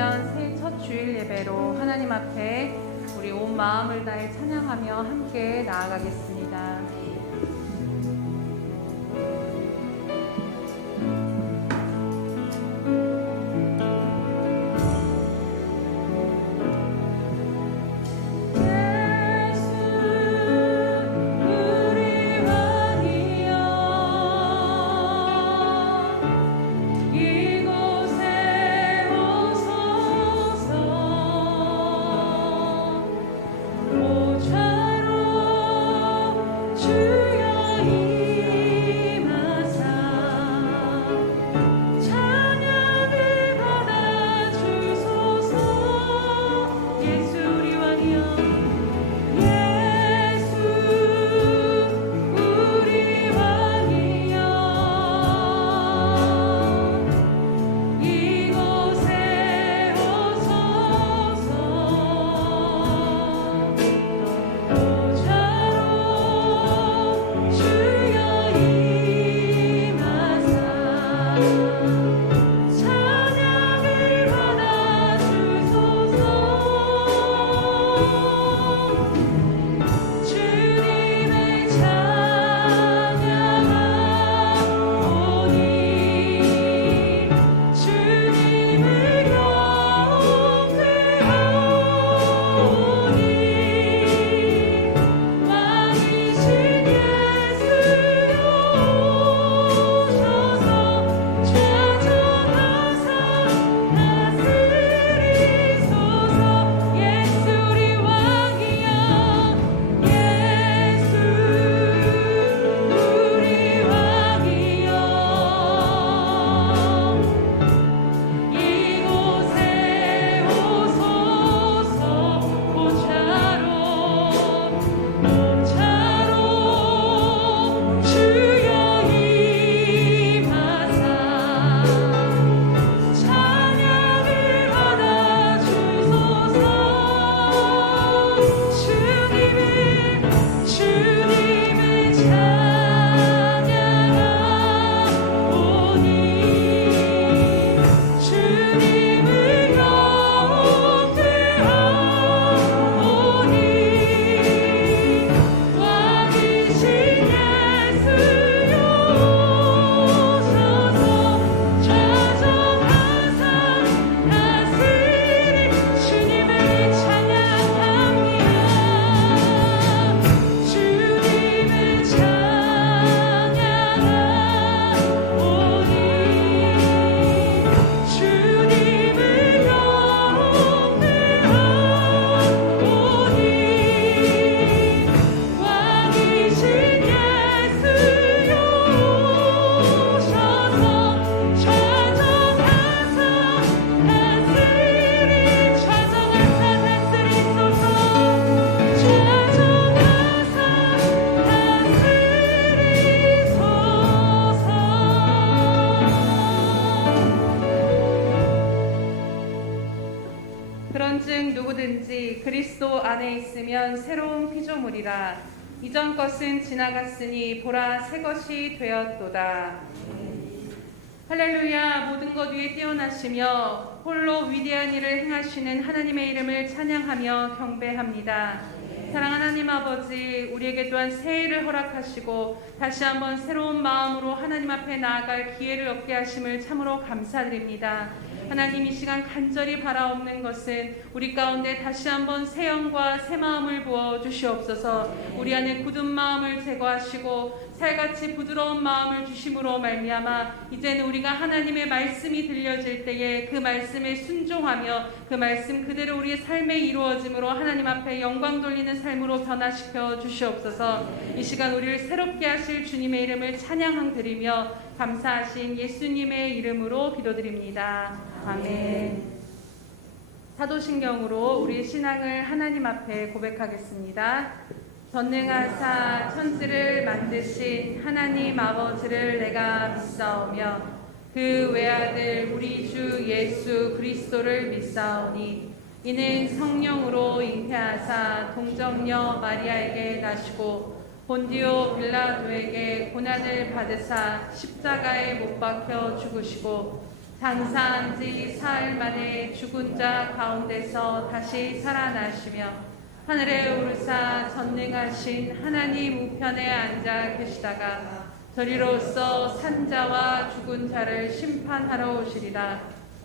2023년 새해 첫 주일 예배로 하나님 앞에 우리 온 마음을 다해 찬양하며 함께 나아가겠습니다. 그런즉 누구든지 그리스도 안에 있으면 새로운 피조물이라. 이전 것은 지나갔으니 보라 새 것이 되었도다. 할렐루야. 모든 것 위에 뛰어나시며 홀로 위대한 일을 행하시는 하나님의 이름을 찬양하며 경배합니다. 사랑하는 하나님 아버지, 우리에게 또한 새해를 허락하시고 다시 한번 새로운 마음으로 하나님 앞에 나아갈 기회를 얻게 하심을 참으로 감사드립니다. 하나님, 이 시간 간절히 바라옵는 것은 우리 가운데 다시 한번 새 영과 새 마음을 부어 주시옵소서. 우리 안에 굳은 마음을 제거하시고 살같이 부드러운 마음을 주심으로 말미암아 이제는 우리가 하나님의 말씀이 들려질 때에 그 말씀에 순종하며 그 말씀 그대로 우리의 삶에 이루어짐으로 하나님 앞에 영광 돌리는 삶으로 변화시켜 주시옵소서. 이 시간 우리를 새롭게 하실 주님의 이름을 찬양 드리며 감사하신 예수님의 이름으로 기도드립니다. 아멘. 사도신경으로 우리의 신앙을 하나님 앞에 고백하겠습니다. 전능하사 천지를 만드신 하나님 아버지를 내가 믿사오며 그 외아들 우리 주 예수 그리스도를 믿사오니 이는 성령으로 잉태하사 동정녀 마리아에게 나시고 본디오 빌라도에게 고난을 받으사 십자가에 못 박혀 죽으시고 장사한 지 사흘 만에 죽은 자 가운데서 다시 살아나시며 하늘에 오르사 전능하신 하나님 우편에 앉아 계시다가 저리로서 산자와 죽은 자를 심판하러 오시리라.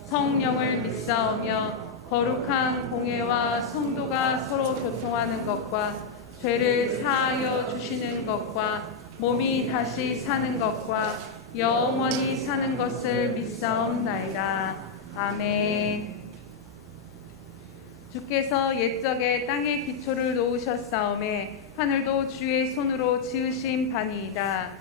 성령을 믿사오며 거룩한 공예와 성도가 서로 교통하는 것과 죄를 사하여 주시는 것과 몸이 다시 사는 것과 영원히 사는 것을 믿사옵나이다. 아멘. 주께서 옛적에 땅에 기초를 놓으셨사오매 하늘도 주의 손으로 지으신 바니이다.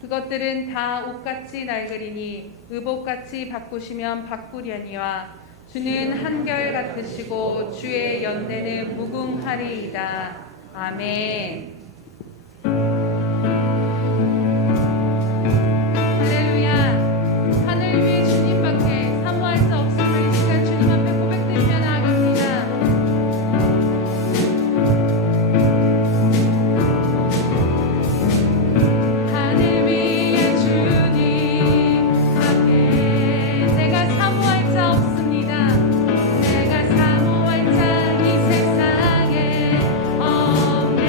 그것들은 다 옷같이 낡으리니 의복같이 바꾸시면 바꾸려니와 주는 한결 같으시고 주의 연대는 무궁하리이다. 아멘. 할렐루야. 하늘 위에 주님밖에 사모할 수 없음을 이 시간 주님 앞에 고백드리며 나아갑니다. 하늘 위에 주님밖에 내가 사모할 자 없습니다. 내가 사모할 자 이 세상에 없네.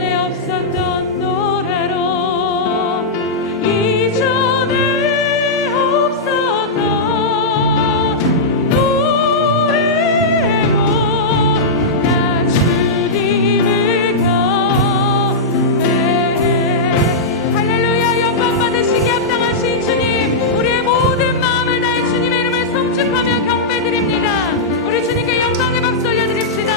이전에 없었던 노래로 이전에 없었던 노래로 나 주님을 경배해. 할렐루야. 영광 받으시기에 합당하신 주님, 우리의 모든 마음을 다해 주님의 이름을 성축하며 경배드립니다. 우리 주님께 영광의 박수 올려드립시다.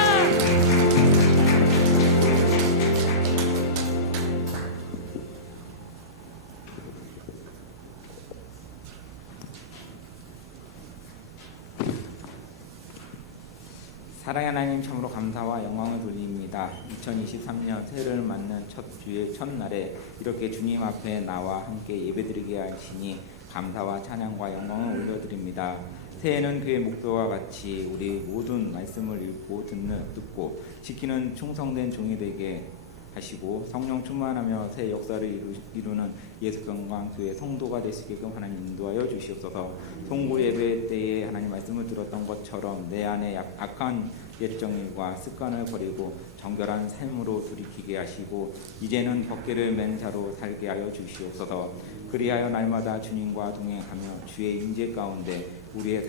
사랑의 하나님, 참으로 감사와 영광을 돌립니다. 2023년 새해를 맞는 첫 주의 첫날에 이렇게 주님 앞에 나와 함께 예배드리게 하시니 감사와 찬양과 영광을 올려드립니다. 새해는 그의 목표와 같이 우리 모든 말씀을 읽고 듣고 지키는 충성된 종이 되게 하시고 성령 충만하며 새 역사를 이루는 예수성광교회 성도가 될 수 있게끔 하나님 인도하여 주시옵소서. 송구 예배 때에 하나님 말씀을 들었던 것처럼 내 안에 악한 옛정일과 습관을 버리고 정결한 삶으로 돌이키게 하시고 이제는 덮개를 맨 자로 살게 하여 주시옵소서. 그리하여 날마다 주님과 동행하며 주의 임재 가운데 우리의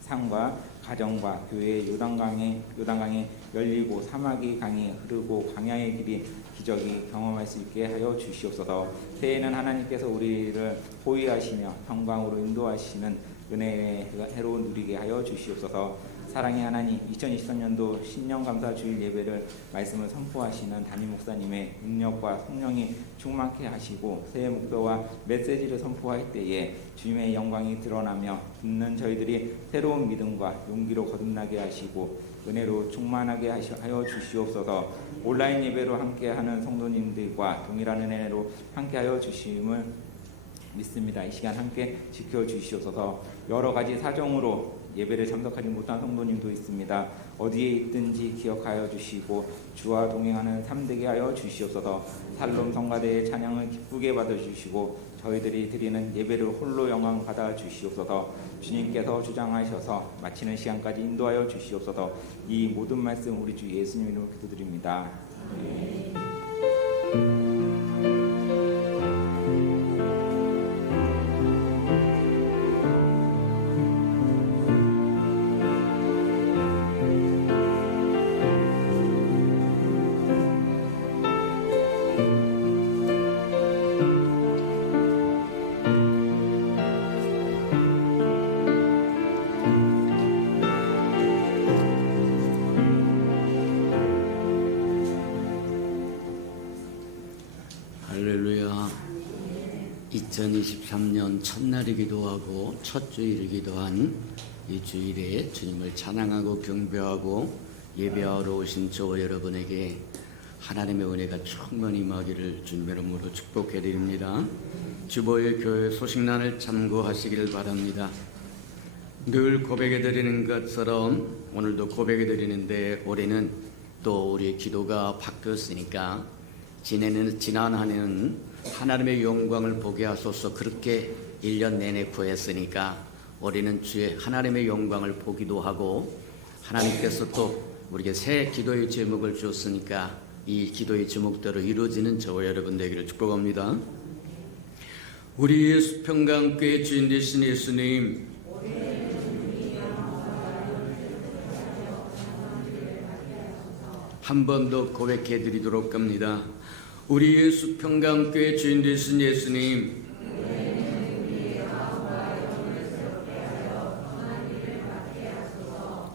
삶과 가정과 교회의 요단강에 열리고 사막이 강이 흐르고 광야의 길이 기적이 경험할 수 있게 하여 주시옵소서. 새해에는 하나님께서 우리를 호위하시며 평강으로 인도하시는 은혜의 해로 누리게 하여 주시옵소서. 사랑의 하나님, 2023년도 신년감사 주일 예배를 말씀을 선포하시는 담임 목사님의 능력과 성령이 충만케 하시고 새해 목표와 메시지를 선포할 때에 주님의 영광이 드러나며 듣는 저희들이 새로운 믿음과 용기로 거듭나게 하시고 은혜로 충만하게 하여 주시옵소서. 온라인 예배로 함께하는 성도님들과 동일한 은혜로 함께하여 주심을 믿습니다. 이 시간 함께 지켜주시옵소서. 여러 가지 사정으로 예배를 참석하지 못한 성도님도 있습니다. 어디에 있든지 기억하여 주시고 주와 동행하는 삶 되게 하여 주시옵소서. 살롬 성가대의 찬양을 기쁘게 받아주시고 저희들이 드리는 예배를 홀로 영광 받아 주시옵소서. 주님께서 주장하셔서 마치는 시간까지 인도하여 주시옵소서. 이 모든 말씀 우리 주 예수님 이름으로 기도드립니다. 할렐루야. 2023년 첫날이기도 하고 첫 주일이기도 한 이 주일에 주님을 찬양하고 경배하고 예배하러 오신 저와 여러분에게 하나님의 은혜가 충만히 임하기를 주님의 이름으로 축복해 드립니다. 주보의 교회 소식란을 참고하시기를 바랍니다. 늘 고백해 드리는 것처럼 오늘도 고백해 드리는데 올해는 또 우리의 기도가 바뀌었으니까 지난 한 해는 하나님의 영광을 보게 하소서 그렇게 1년 내내 구했으니까 올해는 주의 하나님의 영광을 보기도 하고 하나님께서 또 우리에게 새 기도의 제목을 주었으니까 이 기도의 제목대로 이루어지는 저와 여러분 되기를 축복합니다. 우리의 수평강교회 주인 되신 예수님, 한 번 더 고백해 드리도록 합니다. 우리의 수평강교회 주인 되신 예수님,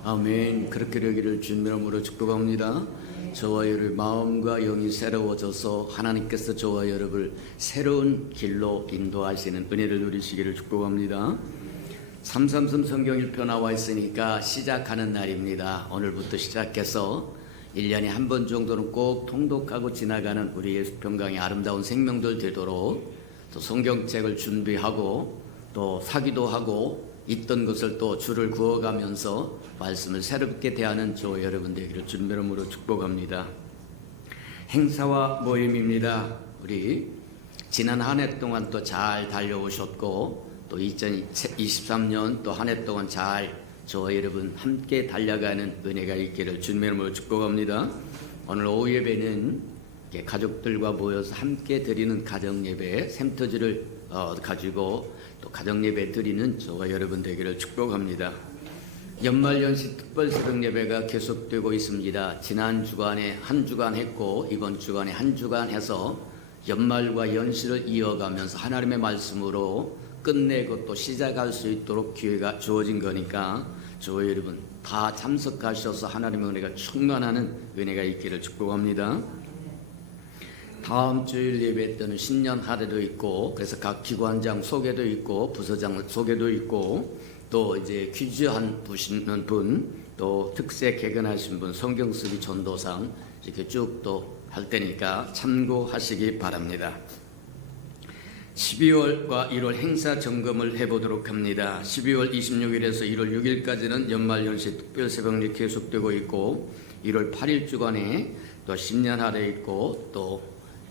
아멘. 그렇게 되기를 주님의 이름으로 축복합니다. 저와 여러분 마음과 영이 새로워져서 하나님께서 저와 여러분을 새로운 길로 인도하시는 은혜를 누리시기를 축복합니다. 333 성경 1편 나와 있으니까 시작하는 날입니다. 오늘부터 시작해서 1년에 한 번 정도는 꼭 통독하고 지나가는 우리의 수평강의 아름다운 생명들 되도록 또 성경책을 준비하고 또 사기도 하고 있던 것을 또 줄을 그어가면서 말씀을 새롭게 대하는 저와 여러분 되기를 주님의 이름으로 축복합니다. 행사와 모임입니다. 우리 지난 한 해 동안 또 잘 달려오셨고 또 2023년 또 한 해 동안 잘 저와 여러분 함께 달려가는 은혜가 있기를 주님의 이름으로 축복합니다. 오늘 오후 예배는 이렇게 가족들과 모여서 함께 드리는 가정 예배 샘터지를 가지고 또 가정 예배 드리는 저와 여러분 되기를 축복합니다. 연말 연시 특별 새벽 예배가 계속되고 있습니다. 지난 주간에 한 주간 했고 이번 주간에 한 주간 해서 연말과 연시를 이어가면서 하나님의 말씀으로 끝내고 또 시작할 수 있도록 기회가 주어진 거니까 저와 여러분 다 참석하셔서 하나님의 은혜가 충만하는 은혜가 있기를 축복합니다. 다음 주일 예배 때는 신년 할애도 있고 그래서 각 기관장 소개도 있고 부서장 소개도 있고 또 이제 퀴즈 한 부시는 분, 또 특세 개근하신 분, 성경 쓰기 전도상 이렇게 쭉 또 할 테니까 참고하시기 바랍니다. 12월과 1월 행사 점검을 해보도록 합니다. 12월 26일에서 1월 6일까지는 연말연시 특별 새벽礼 계속되고 있고 1월 8일 주간에 또 신년 할애 있고 또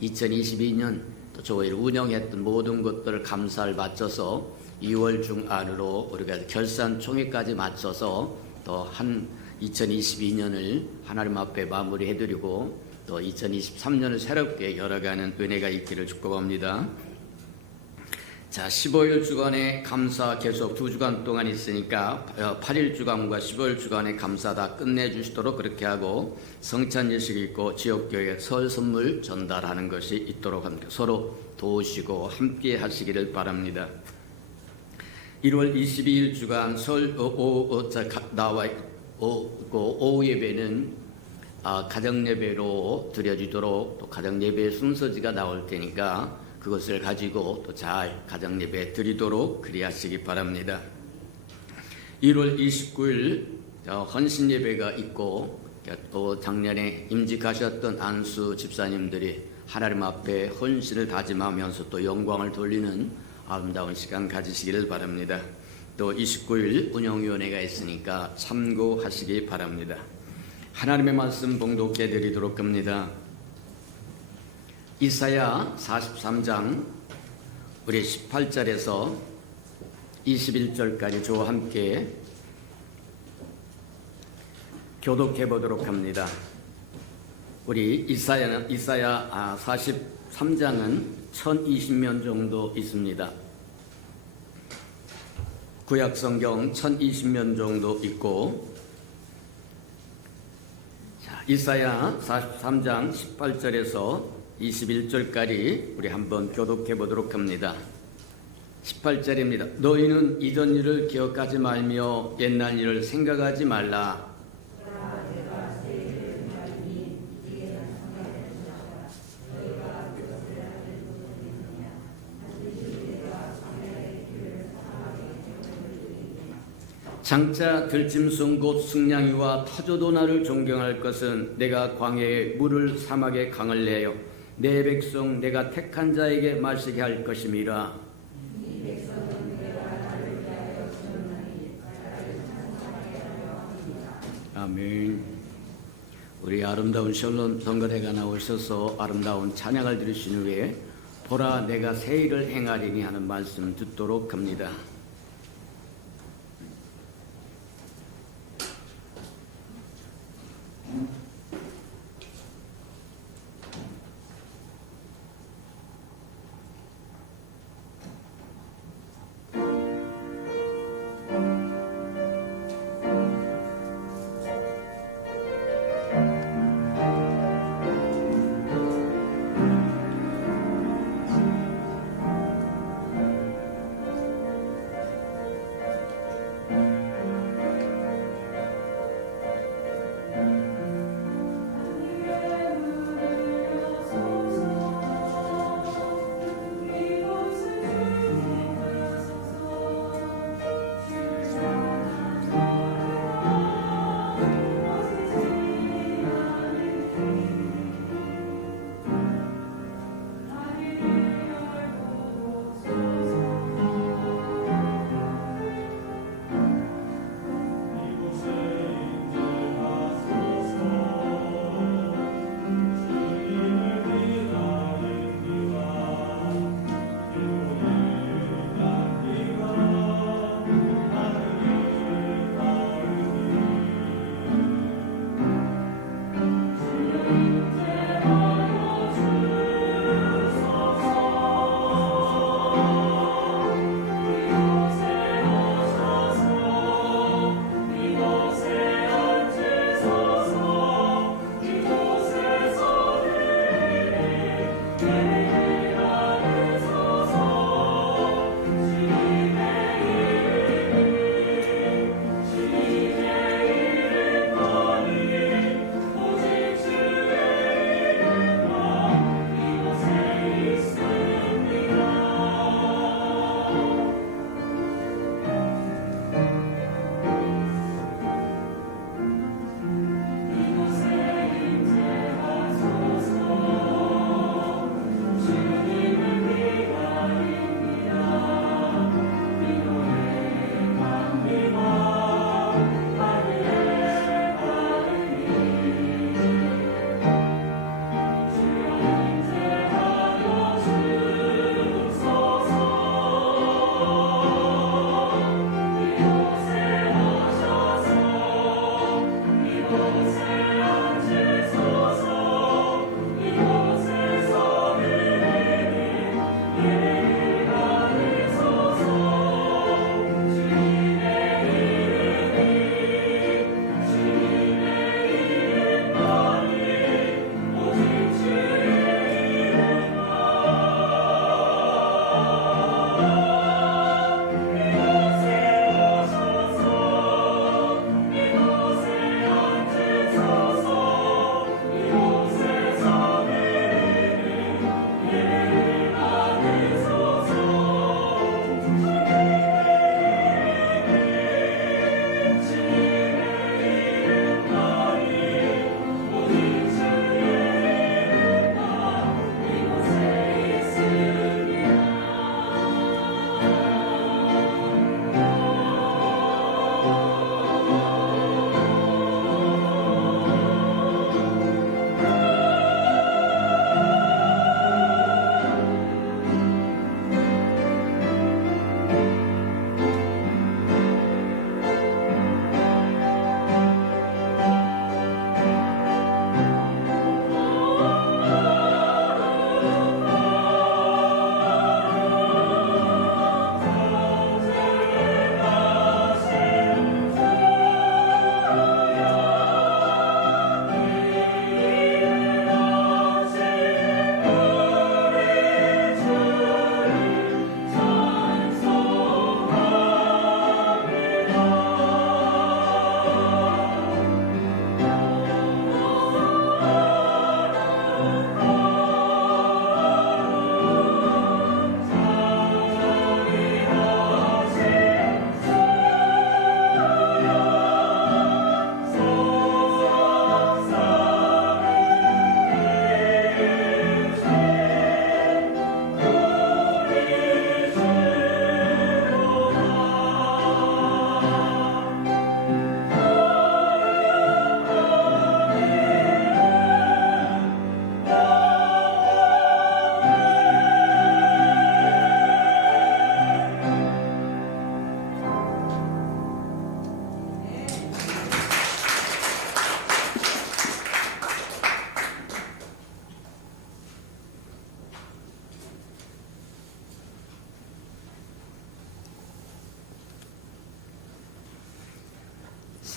2022년 또 저희를 운영했던 모든 것들을 감사를 마쳐서 2월 중 안으로 우리가 결산 총회까지 마쳐서 또 한 2022년을 하나님 앞에 마무리해드리고 또 2023년을 새롭게 열어가는 은혜가 있기를 축복합니다. 자, 15일 주간에 감사 계속 2주간 동안 있으니까 8일 주간과 15일 주간에 감사 다 끝내주시도록 그렇게 하고 성찬 예식이 있고 지역교회 설 선물 전달하는 것이 있도록 합니다. 서로 도우시고 함께 하시기를 바랍니다. 1월 22일 주간 오후 예배는 가정 예배로 드려지도록 또 가정 예배 순서지가 나올 테니까 그것을 가지고 또 잘 가정 예배 드리도록 그리하시기 바랍니다. 1월 29일 헌신 예배가 있고 또 작년에 임직하셨던 안수 집사님들이 하나님 앞에 헌신을 다짐하면서 또 영광을 돌리는 아름다운 시간 가지시기를 바랍니다. 또 29일 운영위원회가 있으니까 참고하시기 바랍니다. 하나님의 말씀 봉독해 드리도록 합니다. 이사야 43장 우리 18절에서 21절까지 저와 함께 교독해 보도록 합니다. 우리 이사야 43장은 1020면 정도 있습니다. 구약 성경 1020면 정도 있고 이사야 43장 18절에서 21절까지 우리 한번 교독해 보도록 합니다. 18절입니다. 너희는 이전 일을 기억하지 말며 옛날 일을 생각하지 말라. 장차 들짐승 곧 승냥이와 타조도 나를 존경할 것은 내가 광야에 물을 사막에 강을 내어 내 백성 내가 택한 자에게 마시게 할 것임이라. 아멘. 우리 아름다운 샬롬 성가대가 나오셔서 아름다운 찬양을 들으신 후에 보라 내가 새 일을 행하리니 하는 말씀 듣도록 합니다.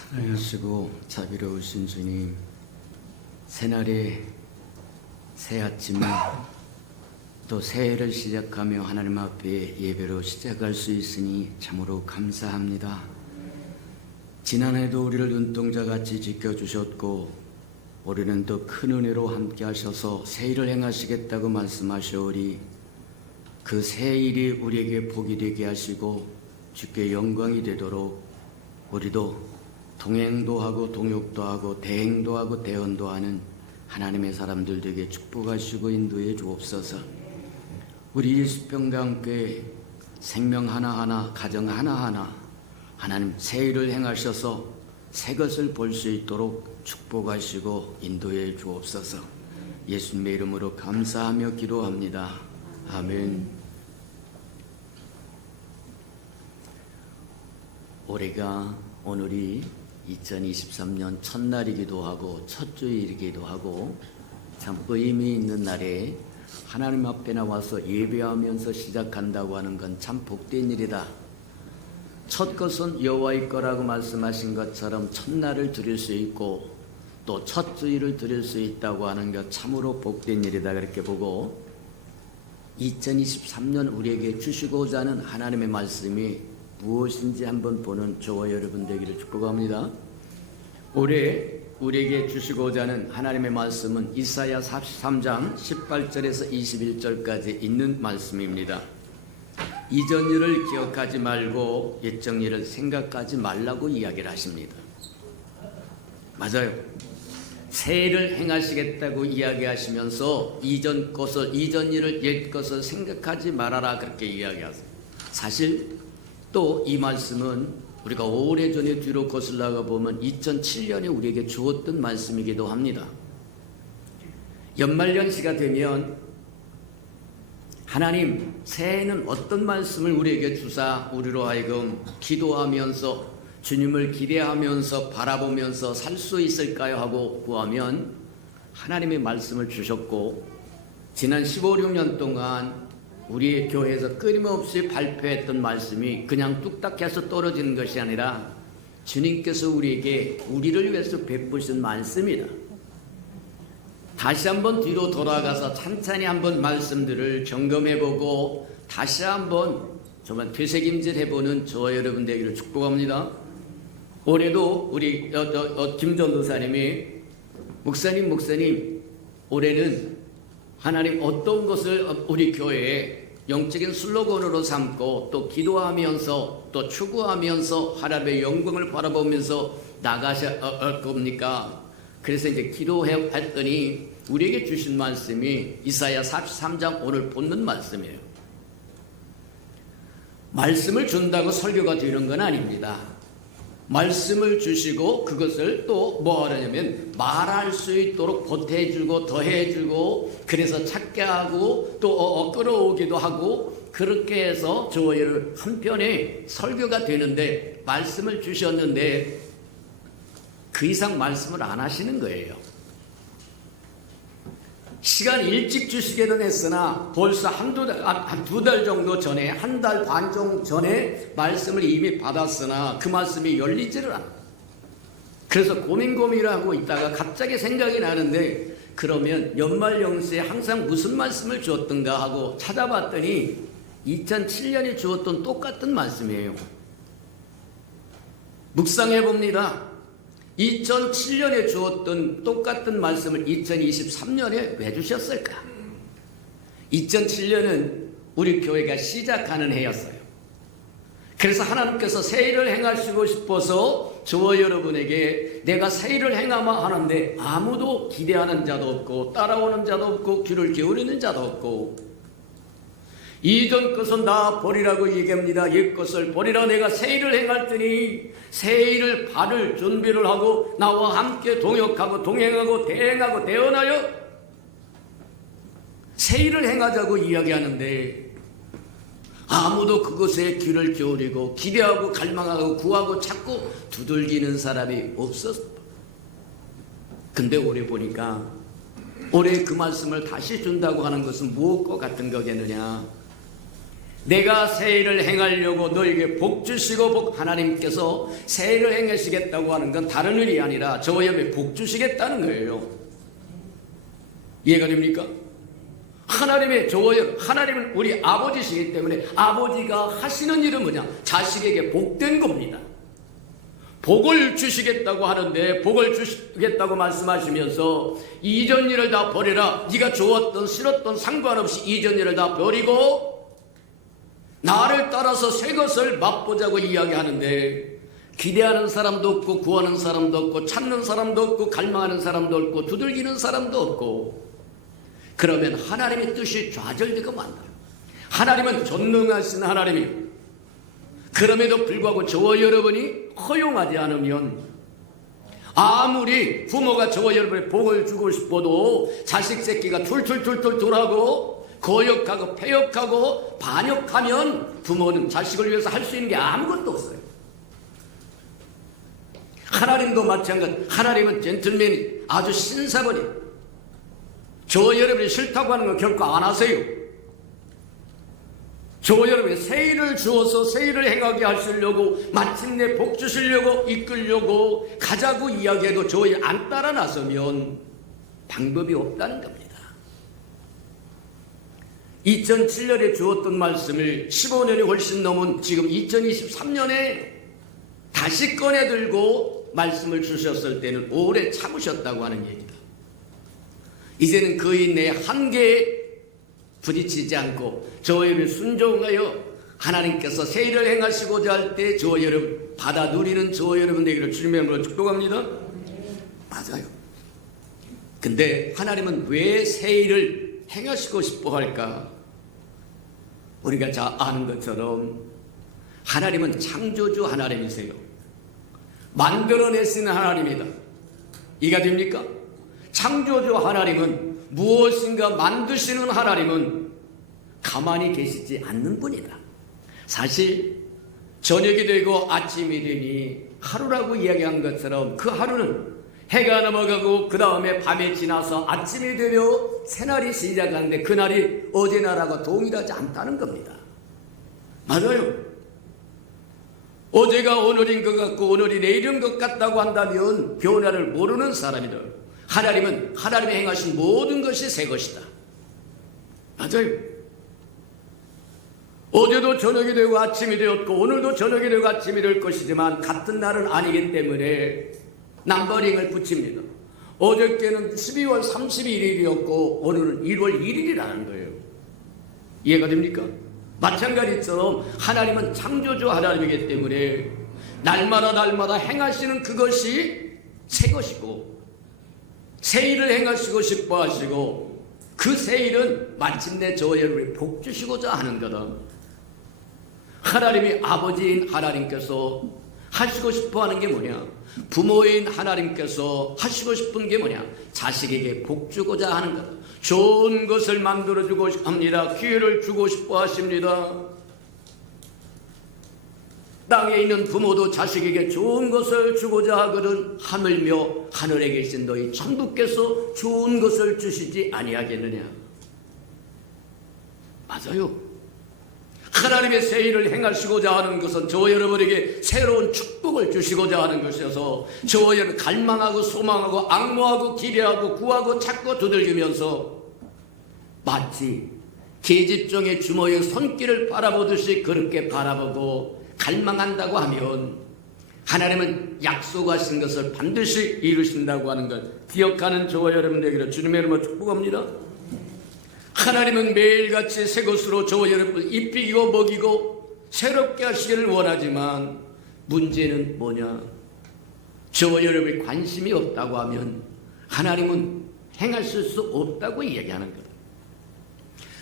사랑하시고 자비로우신 주님, 새날에 새 아침에 또 새해를 시작하며 하나님 앞에 예배로 시작할 수 있으니 참으로 감사합니다. 지난해도 우리를 눈동자같이 지켜주셨고 올해는 더 큰 은혜로 함께 하셔서 새 일을 행하시겠다고 말씀하시오리. 그 새 일이 우리에게 복이 되게 하시고 주께 영광이 되도록 우리도 동행도 하고 동역도 하고 대행도 하고 대언도 하는 하나님의 사람들 되게 축복하시고 인도해 주옵소서. 우리 예수평강교회 생명 하나하나 가정 하나하나 하나님 새 일을 행하셔서 새 것을 볼 수 있도록 축복하시고 인도해 주옵소서. 예수님의 이름으로 감사하며 기도합니다. 아멘. 올해가 오늘이 2023년 첫날이기도 하고 첫 주일이기도 하고 참 의미 있는 날에 하나님 앞에 나와서 예배하면서 시작한다고 하는 건 참 복된 일이다. 첫 것은 여호와의 거라고 말씀하신 것처럼 첫날을 드릴 수 있고 또 첫 주일을 드릴 수 있다고 하는 것 참으로 복된 일이다 그렇게 보고 2023년 우리에게 주시고자 하는 하나님의 말씀이 무엇인지 한번 보는 저와 여러분 되기를 축복합니다. 올해 우리에게 주시고자 하는 하나님의 말씀은 이사야 43장 18절에서 21절까지 있는 말씀입니다. 이전 일을 기억하지 말고 옛적 일을 생각하지 말라고 이야기를 하십니다. 맞아요. 새해를 행하시겠다고 이야기하시면서 이전 일을 옛 것을 생각하지 말아라 그렇게 이야기하세요. 사실 또 이 말씀은 우리가 오래전에 뒤로 거슬러가 보면 2007년에 우리에게 주었던 말씀이기도 합니다. 연말연시가 되면 하나님 새해에는 어떤 말씀을 우리에게 주사 우리로 하여금 기도하면서 주님을 기대하면서 바라보면서 살 수 있을까요 하고 구하면 하나님의 말씀을 주셨고 지난 15년 동안 우리 교회에서 끊임없이 발표했던 말씀이 그냥 뚝딱해서 떨어지는 것이 아니라 주님께서 우리에게 우리를 위해서 베푸신 말씀이다. 다시 한번 뒤로 돌아가서 찬찬히 한번 말씀들을 점검해보고 다시 한번 정말 되새김질해보는 저와 여러분 되기를 축복합니다. 올해도 우리 김 전도사님이 목사님 올해는 하나님 어떤 것을 우리 교회에 영적인 슬로건으로 삼고 또 기도하면서 또 추구하면서 하나님의 영광을 바라보면서 나가실 겁니까? 그래서 이제 기도했더니 우리에게 주신 말씀이 이사야 43장 오늘 본문 말씀이에요. 말씀을 준다고 설교가 되는 건 아닙니다. 말씀을 주시고 그것을 또 뭐 하냐면 말할 수 있도록 보태주고 더해주고 그래서 찾게 하고 또 끌어오기도 하고 그렇게 해서 저희를 한편에 설교가 되는데 말씀을 주셨는데 그 이상 말씀을 안 하시는 거예요. 시간 일찍 주시기는 했으나 벌써 두 달 정도 전에 한 달 반 정도 전에 말씀을 이미 받았으나 그 말씀이 열리지를 않아요. 그래서 고민을 하고 있다가 갑자기 생각이 나는데 그러면 연말연시에 항상 무슨 말씀을 주었던가 하고 찾아봤더니 2007년에 주었던 똑같은 말씀이에요. 묵상해 봅니다. 2007년에 주었던 똑같은 말씀을 2023년에 왜 주셨을까? 2007년은 우리 교회가 시작하는 해였어요. 그래서 하나님께서 새 일을 행하시고 싶어서 저와 여러분에게 내가 새 일을 행하마 하는데 아무도 기대하는 자도 없고 따라오는 자도 없고 귀를 기울이는 자도 없고 이전 것은 다 버리라고 얘기합니다. 옛 것을 버리라. 내가 새 일을 행할 테니 새 일을 받을 준비를 하고 나와 함께 동역하고 동행하고 대행하고 대언하여 새 일을 행하자고 이야기하는데 아무도 그것에 귀를 기울이고 기대하고 갈망하고 구하고 찾고 두들기는 사람이 없었어. 근데 올해 보니까 올해 그 말씀을 다시 준다고 하는 것은 무엇과 같은 거겠느냐? 내가 새 일을 행하려고 너에게 복 주시고 하나님께서 새 일을 행하시겠다고 하는 건 다른 일이 아니라 저와 여러분에 복 주시겠다는 거예요. 이해가 됩니까? 하나님의 하나님은 우리 아버지시기 때문에 아버지가 하시는 일은 뭐냐? 자식에게 복된 겁니다. 복을 주시겠다고 하는데 복을 주시겠다고 말씀하시면서 이전 일을 다 버려라. 네가 좋았던 싫었던 상관없이 이전 일을 다 버리고 나를 따라서 새 것을 맛보자고 이야기하는데 기대하는 사람도 없고 구하는 사람도 없고 찾는 사람도 없고 갈망하는 사람도 없고 두들기는 사람도 없고 그러면 하나님의 뜻이 좌절되고 만다. 하나님은 전능하신 하나님이에요. 그럼에도 불구하고 저와 여러분이 허용하지 않으면 아무리 부모가 저와 여러분의 복을 주고 싶어도 자식 새끼가 툴툴툴툴 돌아고 거역하고 폐역하고 반역하면 부모는 자식을 위해서 할 수 있는 게 아무것도 없어요. 하나님도 마찬가지. 하나님은 젠틀맨이 아주 신사버리. 저와 여러분이 싫다고 하는 거 결코 안 하세요. 저와 여러분이 새 일을 주어서 새 일을 행하게 하시려고 마침내 복 주시려고 이끌려고 가자고 이야기해도 저희 안 따라 나서면 방법이 없다는 겁니다. 2007년에 주었던 말씀을 15년이 훨씬 넘은 지금 2023년에 다시 꺼내들고 말씀을 주셨을 때는 오래 참으셨다고 하는 얘기다. 이제는 거의 내 한계에 부딪히지 않고 저와 여러분 순종하여 하나님께서 새 일을 행하시고자 할 때 저와 여러분 받아 누리는 저와 여러분 되기를 주님의 이름으로 축복합니다. 맞아요. 근데 하나님은 왜 새 일을 행하시고 싶어 할까? 우리가 잘 아는 것처럼 하나님은 창조주 하나님이세요. 만들어내시는 하나님이다. 이해가 됩니까? 창조주 하나님은 무엇인가 만드시는 하나님은 가만히 계시지 않는 분이다. 사실 저녁이 되고 아침이 되니 하루라고 이야기한 것처럼 그 하루는 해가 넘어가고 그 다음에 밤에 지나서 아침이 되려 새날이 시작하는데 그날이 어제날하고 동일하지 않다는 겁니다. 맞아요. 어제가 오늘인 것 같고 오늘이 내일인 것 같다고 한다면 변화를 모르는 사람이다. 하나님은 하나님이 행하신 모든 것이 새 것이다. 맞아요. 어제도 저녁이 되고 아침이 되었고 오늘도 저녁이 되고 아침이 될 것이지만 같은 날은 아니기 때문에 넘버링을 붙입니다. 어저께는 12월 31일이었고 오늘은 1월 1일이라는 거예요. 이해가 됩니까? 마찬가지처럼 하나님은 창조주 하나님이기 때문에 날마다 행하시는 그것이 새 것이고 새 일을 행하시고 싶어 하시고 그 새 일은 마침내 저와 여러분이 복 주시고자 하는 거다. 하나님이 아버지인 하나님께서 하시고 싶어 하는 게 뭐냐? 부모인 하나님께서 하시고 싶은 게 뭐냐? 자식에게 복 주고자 하는 거다. 좋은 것을 만들어주고 합니다. 기회를 주고 싶어 하십니다. 땅에 있는 부모도 자식에게 좋은 것을 주고자 하거든 하물며 하늘에 계신 너희 천부께서 좋은 것을 주시지 아니하겠느냐. 맞아요. 하나님의 새 일을 행하시고자 하는 것은 저와 여러분에게 새로운 축복을 주시고자 하는 것이어서 저와 여러분 갈망하고 소망하고 앙모하고 기대하고 구하고 찾고 두들기면서 마치 계집종의 주모의 손길을 바라보듯이 그렇게 바라보고 갈망한다고 하면 하나님은 약속하신 것을 반드시 이루신다고 하는 것 기억하는 저와 여러분 되기를 주님의 이름으로 축복합니다. 하나님은 매일같이 새 것으로 저와 여러분을 입히고 먹이고 새롭게 하시기를 원하지만 문제는 뭐냐? 저와 여러분이 관심이 없다고 하면 하나님은 행하실 수 없다고 이야기하는 거다.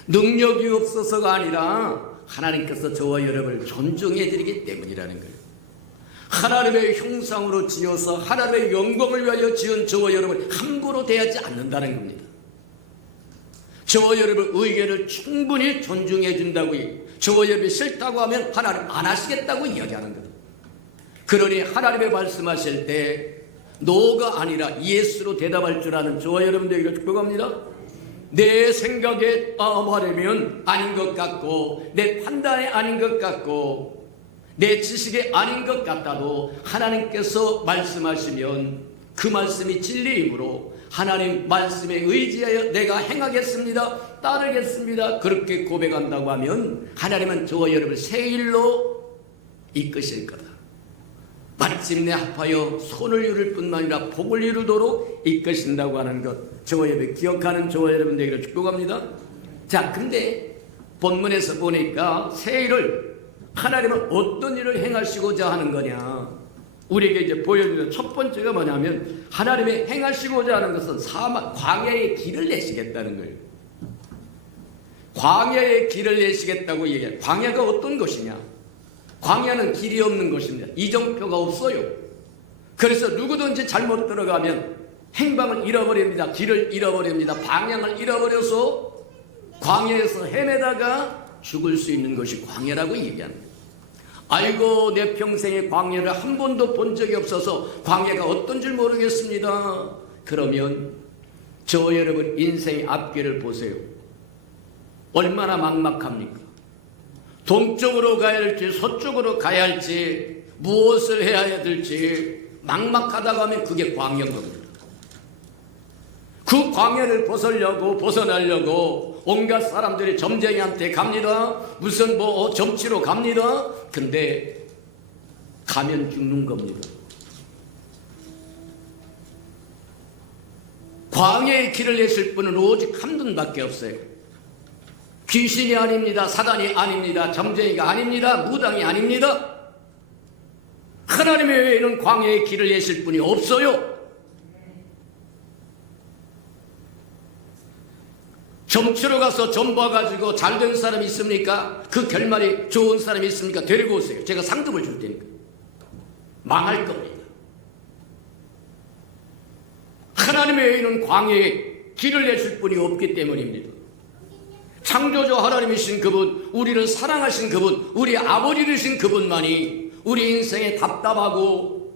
능력이 없어서가 아니라 하나님께서 저와 여러분을 존중해드리기 때문이라는 거예요. 하나님의 형상으로 지어서 하나님의 영광을 위하여 지은 저와 여러분을 함부로 대하지 않는다는 겁니다. 저와 여러분 의견을 충분히 존중해 준다고 저와 여러분이 싫다고 하면 하나님 안 하시겠다고 이야기하는 거예요. 그러니 하나님의 말씀하실 때 노가 아니라 예스로 대답할 줄 아는 저와 여러분들에게 축복합니다. 내 생각에 말하면 아닌 것 같고 내 판단에 아닌 것 같고 내 지식에 아닌 것 같아도 하나님께서 말씀하시면 그 말씀이 진리이므로 하나님 말씀에 의지하여 내가 행하겠습니다, 따르겠습니다, 그렇게 고백한다고 하면 하나님은 저와 여러분을 새 일로 이끄실 거다. 마침내 합하여 손을 이룰 뿐만 아니라 복을 이루도록 이끄신다고 하는 것, 저와 여러분 기억하는 저와 여러분 되기를 축복합니다. 자, 근데 본문에서 보니까 새 일을 하나님은 어떤 일을 행하시고자 하는 거냐, 우리에게 이제 보여주는 첫 번째가 뭐냐면 하나님의 행하시고자 하는 것은 광야의 길을 내시겠다는 거예요. 광야의 길을 내시겠다고 얘기해요. 광야가 어떤 것이냐? 광야는 길이 없는 것입니다. 이정표가 없어요. 그래서 누구든지 잘못 들어가면 행방을 잃어버립니다. 길을 잃어버립니다. 방향을 잃어버려서 광야에서 헤매다가 죽을 수 있는 것이 광야라고 얘기합니다. 아이고, 내 평생에 광야를 한 번도 본 적이 없어서 광야가 어떤 줄 모르겠습니다. 그러면 저 여러분 인생의 앞길을 보세요. 얼마나 막막합니까? 동쪽으로 가야 할지 서쪽으로 가야 할지 무엇을 해야 될지 막막하다고 하면 그게 광야인 겁니다. 그 광야를 벗어나려고 온갖 사람들이 점쟁이한테 갑니다. 무슨 점치러 갑니다. 근데 가면 죽는 겁니다. 광야의 길을 내실 분은 오직 한 분밖에 없어요. 귀신이 아닙니다. 사단이 아닙니다. 점쟁이가 아닙니다. 무당이 아닙니다. 하나님의 외에는 광야의 길을 내실 분이 없어요. 점치러 가서 점 봐가지고 잘된 사람이 있습니까? 그 결말이 좋은 사람이 있습니까? 데리고 오세요. 제가 상금을 줄 테니까. 망할 겁니다. 하나님의 외에는 광야에 길을 내실 분이 없기 때문입니다. 창조주 하나님이신 그분, 우리를 사랑하신 그분, 우리 아버지 되신 그분만이 우리 인생에 답답하고